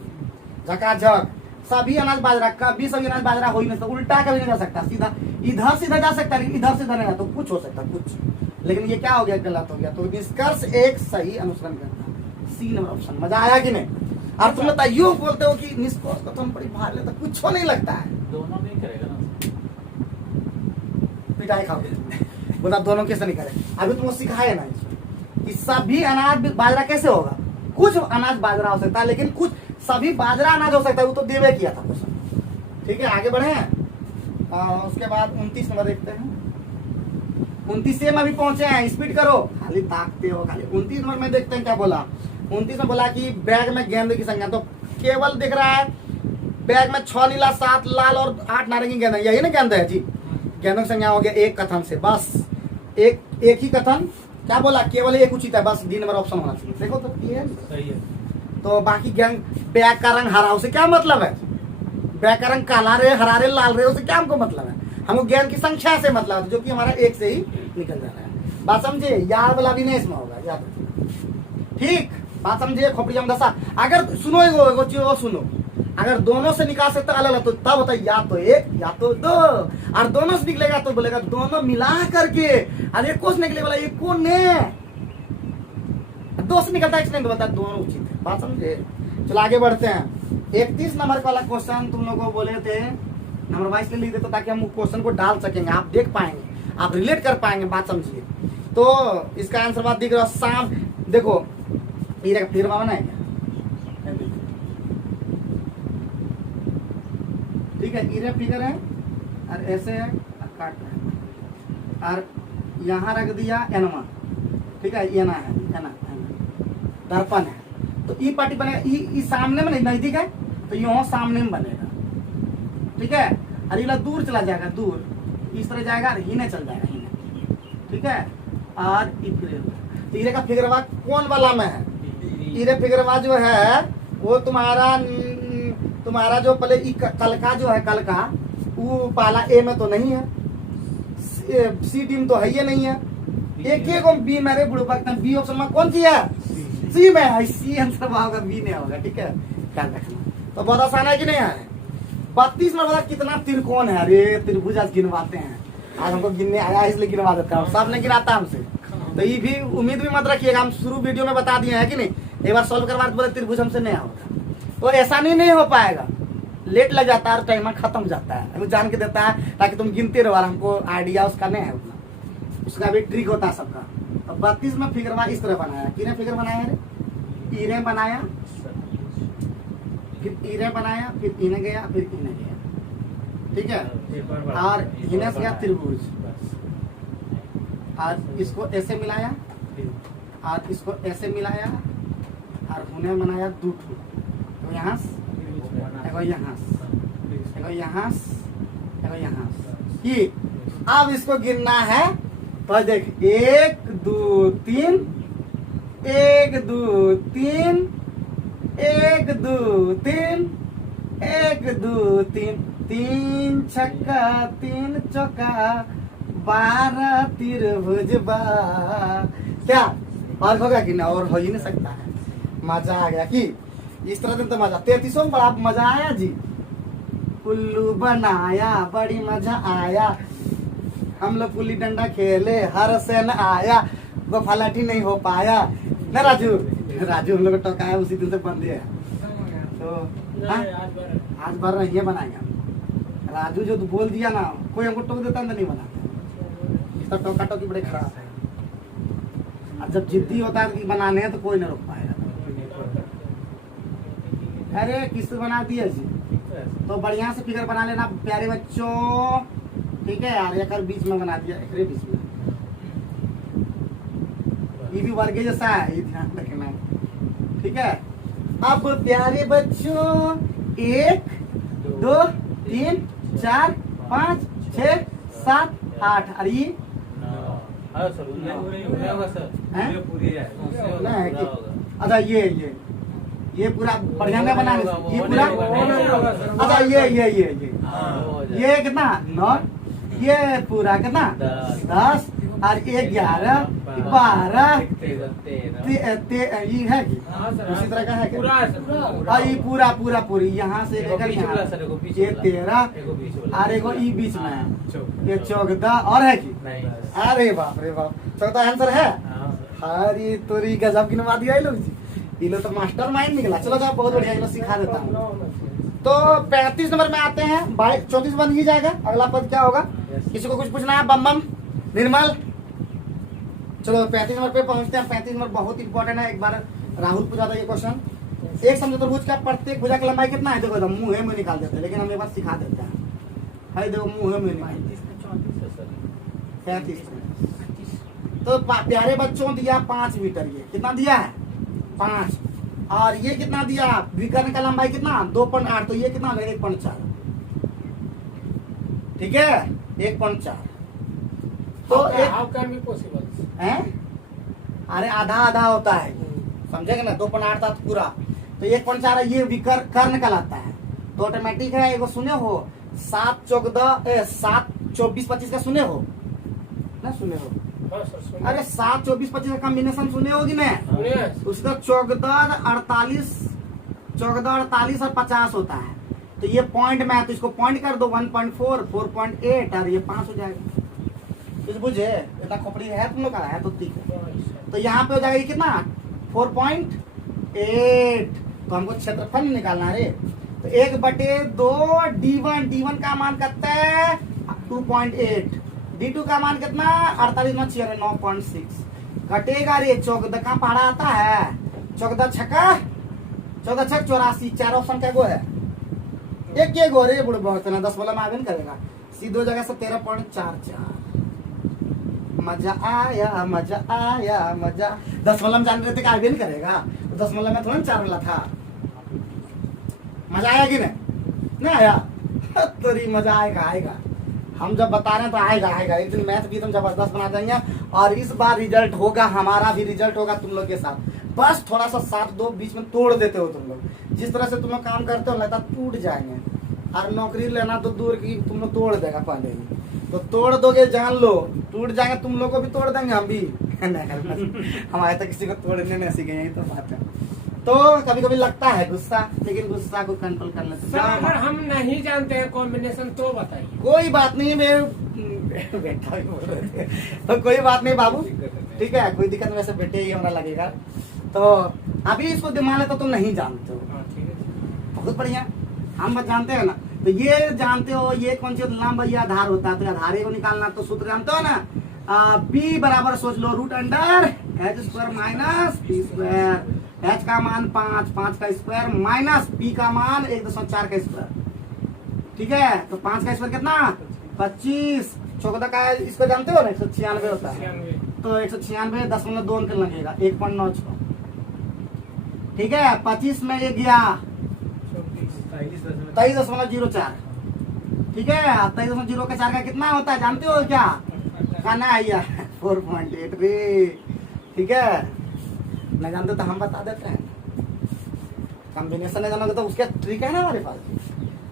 झकाझक सभी अनाज बाजरा, कभी सभी अनाज बाजरा हो ही नहीं सकता, उल्टा कभी नहीं जा सकता, सीधा इधर सीधा जा सकता है, इधर सीधा नहीं, तो कुछ हो सकता कुछ। लेकिन ये क्या हो गया, गलत हो गया। तो निष्कर्ष एक सही अनुसरण करता, सी नंबर ऑप्शन। मजा आया कि नहीं। और तुम लोग यूं बोलते हो कि निष्कर्ष को तुम बड़ी भाग लेते, कुछ नहीं लगता है, दोनों नहीं करेगा ना, पिटाई खाओगे बोला दोनों कैसे नहीं करे। अभी तुमको सिखाए ना कि सभी अनाज बाजरा कैसे होगा, कुछ अनाज बाजरा हो सकता है, लेकिन कुछ सभी बाजरा अनाज हो सकता है, वो तो देवे किया था क्वेश्चन। ठीक है, आगे बढ़े हैं। उसके बाद 29 नंबर देखते हैं। 29 में अभी पहुंचे हैं, स्पीड करो, खाली ताकते हो खाली। 29 नंबर में देखते हैं क्या बोला। 29 में बोला कि बैग में गेंद की संख्या, तो केवल दिख रहा है बैग में 6 नीला, 7 लाल और 8 नारंगी गेंद है, यही ना गेंद है जी। गेंदों की संख्या हो गया एक कथन से, बस एक ही कथन। क्या बोला, केवल एक उचित है, बस डी नंबर ऑप्शन होना चाहिए। देखो तो ये सही है। तो बाकी गेंद, बैग का रंग हरा, उसे क्या मतलब है, बैग का रंग काला रे, हरा रे, लाल रे, उसे क्या हमको मतलब है, हमको गेंद की संख्या से मतलब है, जो कि हमारा एक से ही निकल जा रहा है। बात समझे, यार वाला भी नहीं इसमें होगा, याद रखिए। ठीक, बात समझिए। खोपड़ी हम दशा, अगर सुनो एगो चीज वो सुनो, अगर दोनों से निकाल सकते अलग अलग, तो तब होता है या तो एक या तो दो, और दोनों से निकलेगा तो बोलेगा दोनों मिला करके, और एक कोस निकले वाला एक को ने, दो से निकलता है, तो बोलता है दोनों उचित है। बात समझे। चलो आगे बढ़ते हैं। 31 नंबर वाला क्वेश्चन तुम लोगों को बोले थे नंबर वाइज ले लेते, तो ताकि हम क्वेश्चन को डाल सकेंगे, आप देख पाएंगे, आप रिलेट कर पाएंगे। बात समझिए। तो इसका आंसर बात दिख रहा, शाम देखो ये फिर मामला है क्या, ठीक है, इरे फिगर है और ऐसे है और काट है, और यहाँ रख दिया एनमा, ठीक है, एना है, एना दर्पण है, तो ई पार्टी बनेगा, ई सामने में नहीं, नजदीक है तो यहाँ सामने में बनेगा, ठीक है, और ये दूर चला जाएगा, दूर इस तरह जाएगा, हिने चल जाएगा, हिने, ठीक है, और तो इरे का फिगरवा कौन वाला में है, इरे फिगरवा जो है वो तुम्हारा तुम्हारा जो पहले कल का जो है कल का वो पहला ए में तो नहीं है, सी टीम तो है ही नहीं है, एक एक बी मेरे बुढ़वा बी ऑप्शन में कौन सी है, सी में है, सी आंसर होगा, बी नहीं होगा। ठीक है, ख्याल रखना। तो बहुत आसान है कि नहीं है। 32 में बता कितना त्रिकोण है। अरे त्रिभुज आज गिनवाते हैं, आज हमको गिनने आया इसलिए गिनवा देता हूँ, सब नहीं गिनाता हमसे। तो ये भी उम्मीद भी मत रखिएगा, हम शुरू वीडियो में बता दिए हैं कि नहीं, एक बार सॉल्व करवा बोले त्रिभुज हमसे नहीं होगा, तो ऐसा नहीं हो पाएगा, लेट लग जाता है और टाइम खत्म हो जाता है। वो जान के देता है ताकि तुम गिनते रहो, और हमको आइडिया उसका नहीं है उतना, उसका भी ट्रिक होता है सबका। तो 32 में फिगर इस तरह बनाया, किने फिगर बनाया रे, इरे बनाया, फिर इरे बनाया, फिर इने गया, फिर इने गया। ठीक है, और इने से गया त्रिभुज, और इसको ऐसे मिलाया, और इसको ऐसे मिलाया, और उन्हें बनाया दो ठो, तो यहाँ एगो यहाँ एगो यहाँ एगो यहाँ ये। अब इसको गिनना है, तो देख 1 2 3 1 2 3 1 2 3 1 2 3 3 छक्का 3 चौका 12 त्रिभुज बा। क्या और होगा कि ना, और हो ही नहीं सकता है। मजा आ गया कि इस तरह दिन तो मजा। 33 में बड़ा मजा आया जी, उल्लू बनाया, बड़ी मजा आया, हम लोग पुली डंडा खेले, हर से न आया, वो फलाटी नहीं हो पाया ना राजू। राजू हम लोग को टोकाया, उसी दिन से बंद है। तो आज बार ये बनाएगा राजू, जो तू बोल दिया ना, कोई हमको टोक देता नहीं बना, इसका टोका टोकी बड़े खराब है। अब जब जिद्दी होता है कि बनाने हैं तो कोई नहीं रोक पाएगा। अरे किससे बना दिया जी, तो बढ़िया से फिगर बना लेना प्यारे बच्चों। ठीक है यार, एक बीच में बना दिया, एक बीच में, ये भी वर्ग जैसा है, ये ध्यान रखना। ठीक है, अब प्यारे बच्चों 1 2 3 4 5 6 7 8 और ये अच्छा ये पूरा बढ़िया में बना, ये पूरा अच्छा ये कितना 9, ये पूरा कितना 10 और 11 12 ये है कि उसी तरह का है क्या, और ये पूरी यहाँ से लेकर यहाँ ये 13 और एगो ई बीच में है, ये 14 और है कि, अरे बाप रे बाप, 14 आंसर है। अरे तोरी गजब गिनवा दिया लोग जी, ये लोग तो मास्टर माइंड निकला। चलो जाओ, बहुत बढ़िया, ये लोग सिखा देता हूँ। तो 35 नंबर में आते हैं, 34 बन ही जाएगा। अगला पद क्या होगा, किसी को कुछ पूछना है, बम बम निर्मल। चलो 35 नंबर पे पहुंचते हैं। 35 नंबर बहुत इंपॉर्टेंट है, एक बार राहुल पूछा था ये क्वेश्चन। एक समचतुर्भुज का प्रत्येक भुजा की लंबाई कितना है, देखो मुंह में निकाल देते हैं, लेकिन हम एक बार सिखा देते हैं। है देखो मुंह में निकाल 35। तो प्यारे बच्चों दिया 5 मीटर, ये कितना दिया है 5, और ये कितना दिया, विकर्ण का लंबाई कितना 2.8, तो ये कितना 1.4। ठीक है 1.4। तो एक है, अरे आधा आधा होता है, समझेगा ना, 2.8 था पूरा, तो 1.4 है, ये विकर्ण कर्ण कहलाता है। तो ऑटोमेटिक है, एगो सुने हो 7 24 25 का सुने हो ना, सुने हो, अरे 7 24 25 का कॉम्बिनेशन सुने होगी ना, उसका 14 48 और 50 होता है। तो ये पॉइंट में है, तो इसको पॉइंट कर दो 1.4 4.8 और ये 5 हो जाएगा। कुछ बुझे, इतना खोपड़ी है तुम लोग का, है तो ठीक है। तो यहाँ पे हो जाएगा ये कितना 4.8, तो हमको क्षेत्रफल निकालना है रे। तो 1/2 D1 का मान कितना है 2.8, D2 का मान कितना 48 में 9.6 घटेगा रे। 14 का पहाड़ा आता है, 14 छक्का 84, 4 ऑप्शन क्या गो है, एक गो रे बुढ़ बहुत ना, 10 वाला में आगे करेगा, सीधो जगह से 13.44। मजा आया मजा आया मजा, 10 वाला में जान रहे थे कि आगे नहीं करेगा, तो 10 वाला में थोड़ा 4 वाला था। मजा आया कि नहीं आया, तो मजा आएगा। हम जब बता रहे हैं तो आएगा। एक दिन मैथ भी एकदम जबरदस्त बना देंगे, और इस बार रिजल्ट होगा, हमारा भी रिजल्ट होगा तुम लोग के साथ। बस थोड़ा सा साथ दो, बीच में तोड़ देते हो तुम लोग। जिस तरह से तुम लोग काम करते हो लगता टूट जाएंगे। और नौकरी लेना तो दूर की, तुम लोग तोड़ देगा पहले ही। तो तोड़ दोगे, जान लो टूट जाएंगे, तुम लोग को भी तोड़ देंगे, हम भी हमारे तो किसी को तोड़ने नहीं सीखे, यही तो बात है। तो कभी कभी लगता है गुस्सा, लेकिन गुस्सा को कंट्रोल कर लेते सर अगर हम नहीं जानते हैं कॉम्बिनेशन तो बताइए। कोई बात नहीं, मैं बेटा भी बोल रहे थे तो कोई बात नहीं बाबू, ठीक है, कोई दिक्कत वैसे बेटे ही हमारा लगेगा। तो अभी इसको दिमाग में तो तुम नहीं जानते हो, हाँ, ठीक है। बहुत बढ़िया, हम बस जानते हैं ना। तो ये जानते हो ये कौन सी लंब या आधार होता है, तो आधार को निकालना तो सूत्र जानते हो ना, बी बराबर सोच लो root under H square minus P square. H का मान 5, 5 का स्क्वायर माइनस पी का मान 1.4 का स्क्वायर। ठीक है, तो 5 का स्क्वायर कितना 25। 14 का इसको जानते हो ना, 196 होता है, 96। तो 196.2 अंक लगेगा 1.9। ठीक है, 25 में ये गया 23.04। ठीक है, 23.04 का कितना होता है जानते हो क्या, खाना है यार 4.83। ठीक है, नहीं जानते तो हम बता देते हैं, कॉम्बिनेशन नहीं जानोगे तो उसके ट्रिक है ना हमारे पास।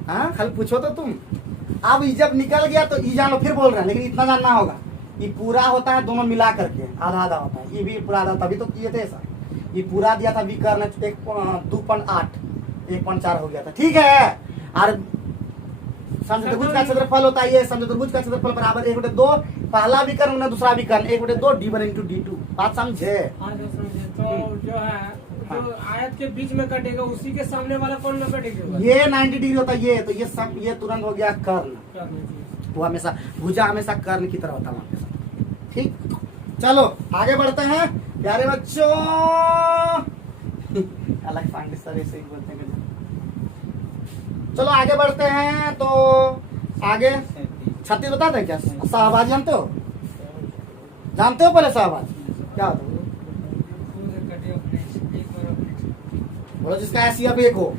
हाँ, खाली पूछो तो तुम। अब ई जब निकल गया तो ई जानो, फिर बोल रहे हैं, लेकिन इतना जानना होगा ये पूरा होता है दोनों मिला करके, आधा आधा होता है, ये भी पूरा आधा, तभी तो किए थे ऐसा। ये पूरा दिया था विकर ने 2.8, 1.4 हो गया था। ठीक है, और समचतुर्भुज का क्षेत्रफल होता है ये, समचतुर्भुज का क्षेत्रफल बराबर 1/2, पहला विकर्ण ना दूसरा विकर्ण 1/2 d1 × d2। बात समझे? हाँ जो समझे। तो जो है जो आयत के बीच में कटेगा उसी के सामने वाला कौन में कटेगा? ये 90 डिग्री होता है ये, तो ये सब ये तुरंत हो गया कर्ण। वो हमेशा भुजा हमेशा कर्ण की तरह होता है हमेशा। ठीक, चलो आगे बढ़ते हैं प्यारे बच्चों। अलग पांडे सर ऐसे ही बोलते हैं। चलो आगे बढ़ते हैं, तो आगे 36 बता दें क्या? शाहबाज जानते हो? जानते हो पहले शाहबाज क्या होता है? बोलो जिसका हैसियत 1 हो।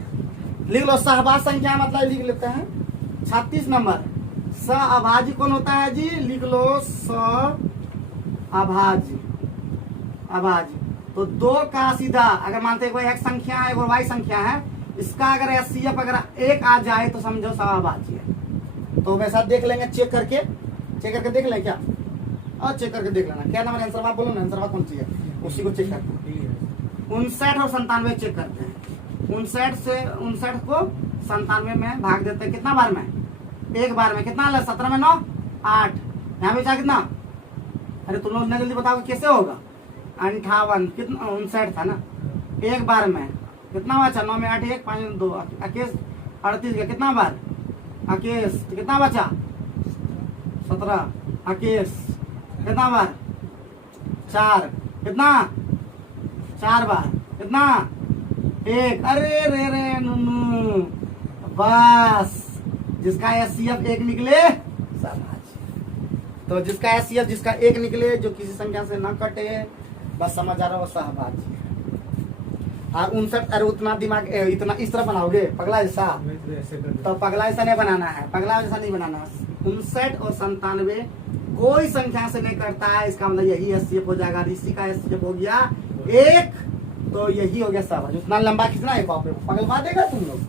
लिख लो शाहबाज संख्या मतलब लिख लेते हैं 36 नंबर। सअभाज्य कौन होता है जी? लिख लो सअभाज्य। अभाज्य तो 2 का सीधा, अगर मानते हैं कोई x संख्या है और y संख्या है, इसका अगर हैसियत अगर 1 आ जाए तो समझो सअभाज्य है। तो वैसा देख लेंगे, चेक करके देख लें क्या? और चेक करके देख लेना क्या नंबर आंसर बात बोलो ना, आंसर बात कौन सी है उसी को चेक करते हैं। 59 और 97 चेक करते हैं। 59 से 59 को 97 में भाग देते हैं, कितना बार में? 1 बार में। कितना 17 में 9 8, यहाँ बचा कितना? अरे तुम लोग जल्दी बताओ कैसे होगा? 58 कितना 59 था ना, 1 बार में कितना बचा? 9 में 8 1 5 2 21 38 का कितना बार? 21 तो कितना बचा? 17 21 कितना बार? 4 कितना? 4 बार कितना? 1। अरे रे रे नुनू, बस जिसका हैसियत 1 निकले शाबाश। तो जिसका हैसियत जिसका 1 निकले, जो किसी संख्या से न कटे, बस समझ आ रहा हो शाबाश। और 59, अरे उतना दिमाग इतना इस तरह बनाओगे पगला जैसा? तो पगला ऐसा नहीं बनाना है, पगला जैसा नहीं बनाना है। 59 और 97 कोई संख्या से नहीं करता है, इसका मतलब यही हैसियत हो जाएगा। ऋषि का हैसियत हो गया 1, तो यही हो गया शाबाश। उतना लंबा खींचना है, पगलवा देगा तुम लोग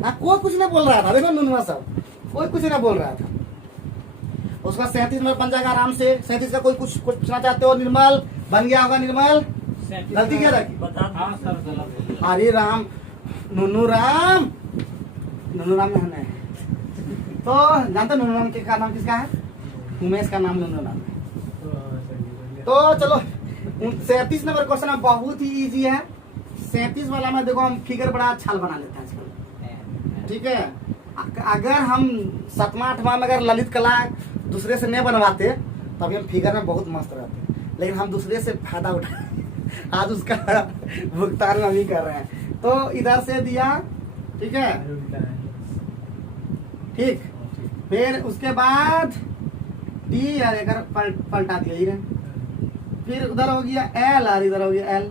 ना। कोई कुछ नहीं बोल रहा था, देखो नुनवा सब कोई कुछ नहीं बोल रहा था। उसका 37 नंबर बन जाएगा आराम से। 37 का कोई कुछ पूछना चाहते हो? निर्मल बन गया होगा। निर्मल गलती क्या रखी? अरे राम नुनू राम में है। तो जानते नुनू राम का नाम किसका है? उमेश का नाम नुनू राम है। तो चलो 37 नंबर क्वेश्चन बहुत ही इजी है। 37 वाला में देखो हम फिगर बड़ा अच्छा बना लेते हैं आजकल। ठीक है, अगर हम 7वां 8वां में अगर ललित कला दूसरे से नहीं बनवाते तभी हम फिगर में बहुत मस्त रहते, लेकिन हम दूसरे से फायदा उठा आज उसका भुगतान हम ही कर रहे हैं। तो इधर से दिया, ठीक है, ठीक। फिर उसके बाद डी अगर पलटा दिया ही रहे, फिर उधर हो गया एल और इधर हो गया एल,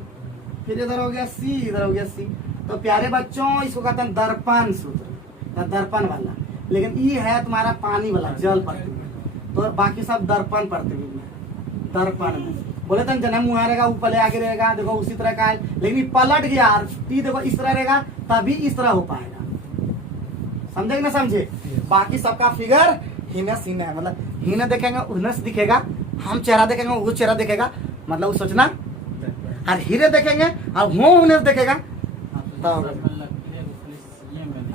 फिर इधर हो गया सी, इधर हो गया सी। तो प्यारे बच्चों इसको कहते हैं दर्पण सूत्र, दर्पण वाला। लेकिन ये है तुम्हारा पानी वाला, जल प्रतिबिंब। तो बाकी सब दर्पण प्रतिबिंब है, दर्पण में। बोले थे जना मुँह रहेगा ऊपर आगे रहेगा, देखो उसी तरह का है, लेकिन ये पलट गया और टी देखो इस तरह रहेगा, तभी इस तरह हो पाएगा। समझे कि ना समझे? बाकी सबका फिगर हिनस हिन है, मतलब हिन देखेंगे उनस दिखेगा, हम चेहरा देखेंगे वो चेहरा दिखेगा, मतलब सोचना, और हीरे देखेंगे और वो उन्हें देखेगा। तो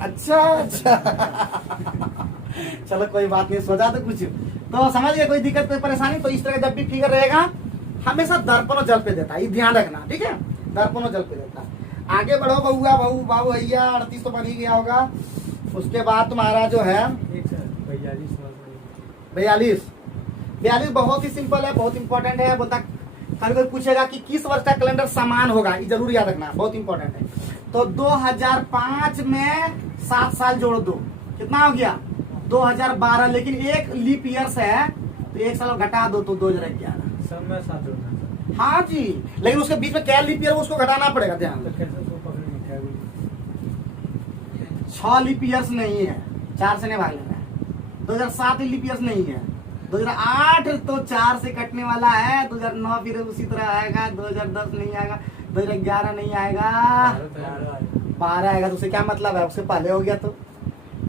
अच्छा अच्छा चलो कोई बात नहीं, सोचा तो कुछ तो समझ गए, कोई दिक्कत कोई परेशानी। तो इस तरह का जब भी फिगर रहेगा हमेशा दर्पण और जल पे देता है, ये ध्यान रखना, ठीक है? दर्पण और जल पे देता है। आगे बढ़ो बहुआ बहु बाबू भैया, 38 तो बन ही गया होगा। उसके बाद तुम्हारा जो है 42 बहुत ही सिंपल है, बहुत इंपॉर्टेंट है। बोलता कभी कोई पूछेगा कि किस वर्ष का कैलेंडर समान होगा, ये जरूर याद रखना, बहुत इंपॉर्टेंट है। तो 2005 में 7 साल जोड़ दो, कितना हो गया? 2012, लेकिन एक लीप ईयर्स है तो एक साल घटा दो तो 2011। सब में साथ जोड़ना। हाँ जी, लेकिन उसके बीच में क्या लीप ईयर उसको घटाना पड़ेगा, ध्यान। 6 लीप ईयर्स नहीं है, 4 से नहीं भाग लेना है। 2007 लीप ईयर्स नहीं है, 2008 तो 4 से कटने वाला है, 2009 फिर उसी तरह आएगा, 2010 नहीं आएगा, 2011 नहीं आएगा, 12 आएगा। तो उसे क्या मतलब है, उससे पहले हो गया तो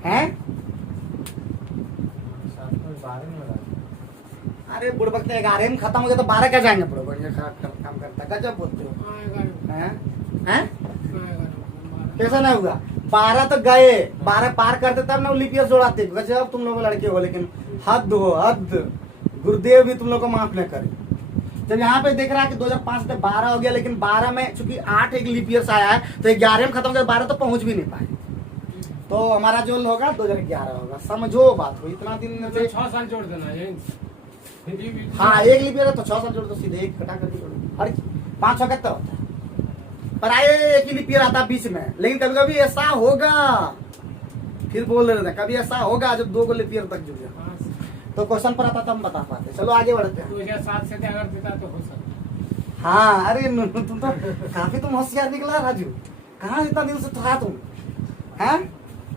है। अरे बुढ़बक 11 में खत्म हो गया तो 12 क्या जाएंगे बुढ़बक, काम करता गजब बोलते हो हैं? कैसा नहीं हुआ? 12 तो गए, 12 पार करते तब ना लीप ईयर जोड़ाते। गजब तुम लोग लड़के हो, लेकिन हद हो हद, गुरुदेव भी तुम लोग को माफ न करे। जब यहाँ पे देख रहा है कि 2005 से 12 हो गया, लेकिन 12 में चूंकि 8 एक लीप ईयर्स आया है तो 11 में खत्म हो गया, 12 तो पहुंच भी नहीं पाए। तो हमारा जो होगा 2011 होगा, समझो बात को। इतना दिन से 6 साल जोड़ देना है। हाँ, एक लीप ईयर है तो 6 साल जोड़ दो, सीधे एक कटा करके जोड़ो। अरे 5 6 होता है, पर आए एक ही लीप ईयर आता बीच में। लेकिन कभी कभी ऐसा होगा, फिर बोल रहे थे कभी ऐसा होगा जब 2 लीप ईयर तक जुड़ जाए। तो क्वेश्चन पर आता तो हम बता पाते। चलो आगे बढ़ते हैं। 2007 से अगर देता तो हो सकता। हाँ, अरे तुम तो काफी तुम होशियार निकला राजू। कहाँ इतना दिन से था तुम, हैं?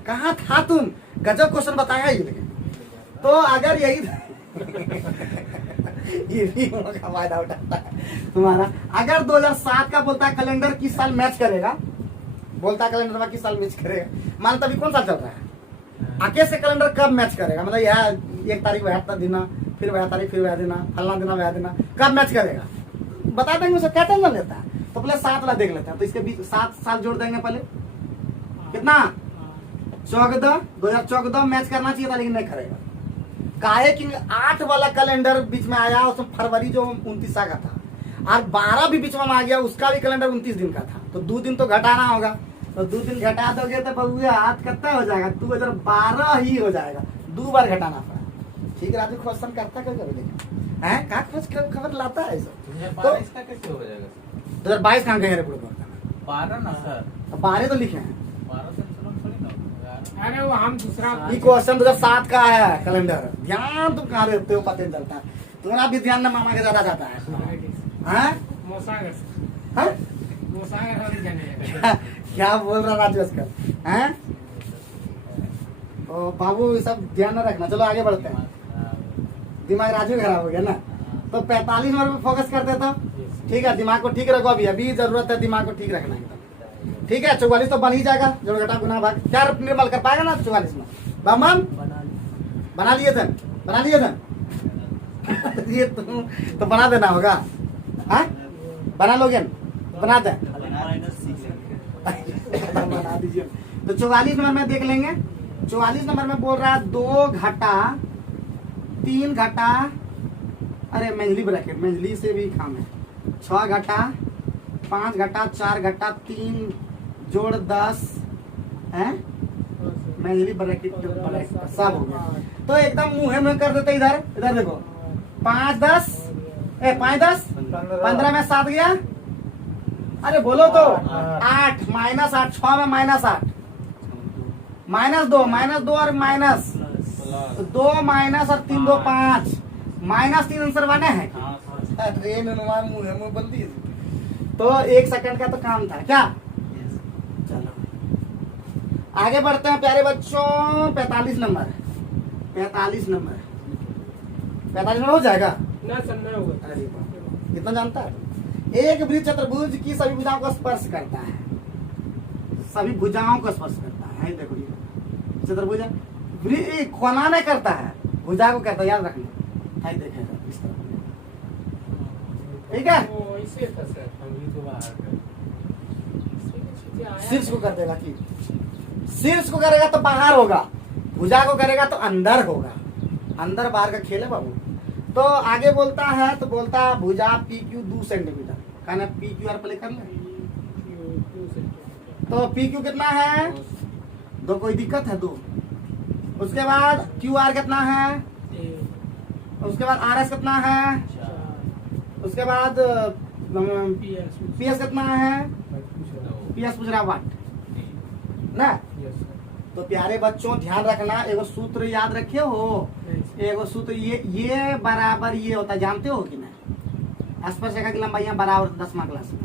कहाँ था तुम? गजब क्वेश्चन बताया ये। लेकिन तो अगर यही ये भी का फायदा उठाता है तुम्हारा। अगर 2007 का बोलता है कैलेंडर किस साल मैच करेगा, बोलता है कैलेंडर में किस साल मैच करेगा, मान तभी कौन सा चल रहा है, आगे से कैलेंडर कब मैच करेगा, मतलब यह 1 तारीख वह देना, फिर वह तारीख फिर वह देना, फलना देना वह देना, कब मैच करेगा बता देंगे। उसे क्या टेंशन लेता है? तो पहले 7 वाला देख लेते हैं। तो इसके बीच 7 साल जोड़ देंगे पहले, कितना? 14, 2014 मैच करना चाहिए था, लेकिन नहीं करेगा। काहे कि 8 वाला कैलेंडर बीच में आया, उसमें फरवरी जो 29 का था, और 12 भी बीच में आ गया, उसका भी कैलेंडर 29 दिन का था। तो 2 दिन तो घटाना होगा, तो 2 दिन घटा दोगे तो बहुआ हाथ कितना हो जाएगा? 2012 ही हो जाएगा, 2 बार घटाना पड़ा। ठीक है राजू, क्वेश्चन करता क्या कभी, लेकिन है का खबर लाता है ऐसा। 2022 का कैसे हो जाएगा? 2022 कहाँ गए रे पूरे? 12 ना सर, 12 तो लिखे हैं। 12 से चलो थोड़ी ना होगा। अरे वो हम दूसरा ये क्वेश्चन 2007 का है कैलेंडर। ध्यान तुम कहाँ देते हो, पता नहीं चलता है तुम्हारा भी ध्यान ना, मामा के ज्यादा जाता है। हैं? मोसागर हैं? मोसागर वाले जाने क्या बोल रहा राजू आजकल, हैं? तो बाबू ये सब ध्यान न रखना। चलो आगे बढ़ते हैं, दिमाग राजू खराब हो गया ना। तो 45 नंबर पे फोकस करते तो ठीक है, दिमाग को ठीक रखो। अभी जरूरत है दिमाग को ठीक रखना एकदम, ठीक है। 44 तो बन ही जाएगा, जोड़ घटा गुना भाग। क्या निर्मल कर पाएगा ना 44 में? बमन बना लिए थे ये तुम तो बना देना होगा, हाँ? बना लोगे? बना दे बना दीजिए। तो 44 नंबर में देख लेंगे। 44 नंबर में बोल रहा है 2 घटा 3 घटा, अरे मंजली ब्रैकेट, मंजली से भी काम है। 6 घटा 5 घटा 4 घटा 3 जोड़ 10 है, मंजली ब्रैकेट सब हो गया। तो एकदम मुँह में कर देते। इधर इधर देखो, 5 10 15 में 7 गया, अरे बोलो तो 8 -8, 6 में -8, -2 और माइनस 2 माइनस और 3 2 5, -3 आंसर बने हैं। अरे मुंह में बोल दिए। तो 1 सेकंड का तो काम था क्या? चलो आगे बढ़ते हैं प्यारे बच्चों। 45 नंबर 45 नंबर हो जाएगा ना सर, ना होगा। अरे बाप। इतना जानता है? एक वृत्त चतुर्भुज की सभी भुजाओं को स्पर्श करता है, सभी भुजाओं को स्पर्श करता है। देखो ये चतुर्भुज कोना नहीं करता है, भुजा को करता है, याद रखना। है देखेगा इस तरह, ठीक है। वो ऐसे था सर। अभी तो बाहर का। शीर्ष को कर देगा कि शीर्ष को करेगा तो बाहर होगा, भुजा को करेगा तो अंदर होगा। अंदर बाहर का खेल है बाबू। तो आगे बोलता है तो बोलता है भुजा PQ 2 सेंटीमीटर, कहना PQR प्ले कर ले। तो PQ कितना है? 2, कोई दिक्कत है? 2। उसके बाद QR कितना है? उसके बाद RS कितना है? उसके बाद PS कितना है? PS पूछ रहा वाट ना। तो प्यारे बच्चों ध्यान रखना, एगो सूत्र याद रखे हो, एगो सूत्र ये बराबर ये होता है, जानते हो कि नहीं? स्पर्श रेखा की लंबाई बराबर 10वां क्लास में।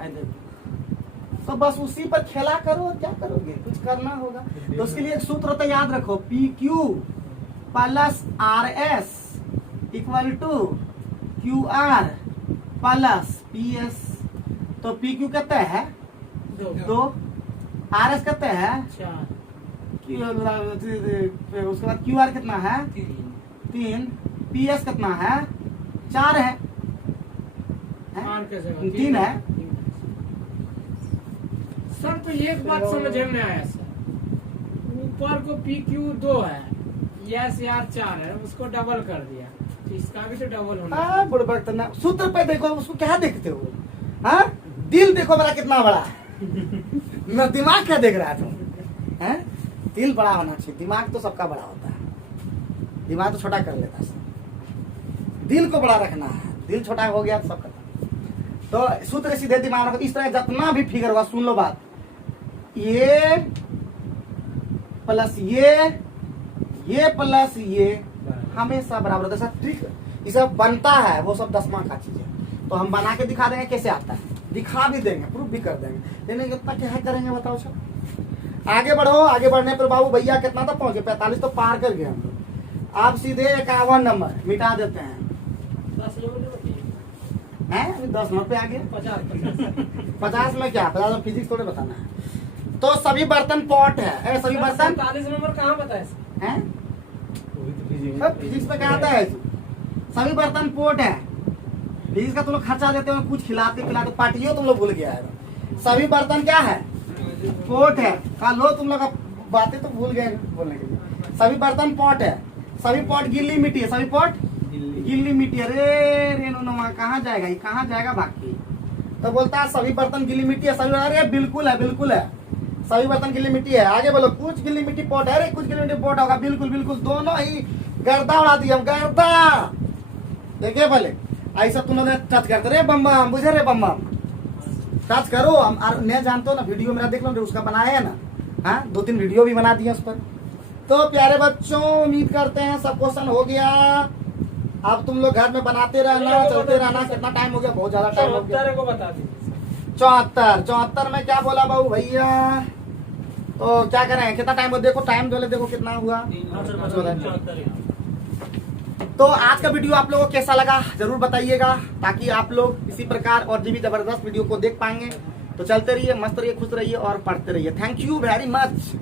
है देखो। तो बस उसी पर खेला करो, क्या करोगे? कुछ करना होगा। तो उसके लिए एक सूत्र होता है, याद रखो, PQ plus RS equal to QR plus PS। तो PQ कहते हैं 2, RS कहते हैं 4, उसके बाद QR कितना है? 3, PS कितना है? 4 है, 3 है। सर तो एक बात समझ में आया सर, ऊपर को PQ 2 है, SR 4 है, उसको डबल कर दिया, तो इसका भी तो डबल होना चाहिए। बुड़बक ना, सूत्र पे देखो, उसको क्या देखते हो? हाँ, दिल देखो बड़ा कितना बड़ा है। ना दिमाग क्या देख रहा है तुम? हैं? दिल बड़ा होना चाहिए, दिमाग तो सबका बड़ा होता है, दिमाग तो छोटा कर लेता है। दिल को बड़ा रखना है, दिल छोटा हो गया तो सब खत्म। तो सूत्र सीधे दिमाग रखो। इस तरह जितना भी फिगर होगा, सुन लो बात, ये प्लस ये प्लस ये हमेशा बराबर होता है। ट्रिक इसे बनता है, वो सब 10वां का चीज है। तो हम बना के दिखा देंगे कैसे आता है, दिखा भी देंगे, प्रूफ भी कर देंगे, लेकिन कितना क्या है करेंगे बताओ सर। आगे बढ़ो। आगे बढ़ने पर बाबू भैया कितना तक पहुंचे? 45 तो पार कर गए हम लोग। आप सीधे 51 नंबर मिटा देते हैं। 10 नंबर हैं? अभी 10 नंबर पे आ गए। 50 में क्या? 50 में फिजिक्स थोड़े बताना है। तो सभी बर्तन पॉट है, सभी बर्तन 40 नंबर कहाँ बताया सर? हैं? फिजिक्स में क्या आता है? सभी बर्तन पोट है। फिजिक्स का तुम लोग खर्चा देते हो, कुछ खिलाते पिलाते, पार्टियों तुम लोग भूल गया है। सभी बर्तन क्या है? पोट है। लो तुम लोग बातें तो भूल गए बोलने के लिए। सभी बर्तन पॉट है, सभी पॉट गिल्ली मिट्टी है, सभी पॉट गिल्ली मिट्टी। अरे रेणुनुमा कहाँ जाएगा, ये कहाँ जाएगा बाकी? तो बोलता है सभी बर्तन गिल्ली मिट्टी है, सभी। अरे बिल्कुल है, बिल्कुल है, सभी बर्तन गिल्ली मिट्टी है। आगे बोलो, कुछ गिल्ली मिट्टी पॉट है, अरे कुछ गिल्ली मिट्टी पॉट होगा। बिल्कुल बिल्कुल, दोनों ही गर्दा उड़ा दिया, गर्दा। देखिए भले ऐसा तुम लोग टच करते रे बम बम, बुझे रे बम बम, टच करो। हम मैं जानते हो ना, वीडियो मेरा देख लो, उसका बनाया है ना। हाँ, 2-3 वीडियो भी बना दिए उस पर। तो प्यारे बच्चों, उम्मीद करते हैं सब क्वेश्चन हो गया। अब तुम लोग घर में बनाते रहना, चलते रहना। कितना टाइम हो गया? बहुत ज्यादा टाइम हो गया। 74 को बता दीजिए। 74 में क्या बोला बाबू भैया? तो क्या करें, कितना टाइम हो? देखो टाइम जो देखो कितना हुआ। तो आज का वीडियो आप लोगों को कैसा लगा जरूर बताइएगा, ताकि आप लोग इसी प्रकार और भी जबरदस्त वीडियो को देख पाएंगे। तो चलते रहिए, मस्त रहिए, खुश रहिए और पढ़ते रहिए। Thank you very much.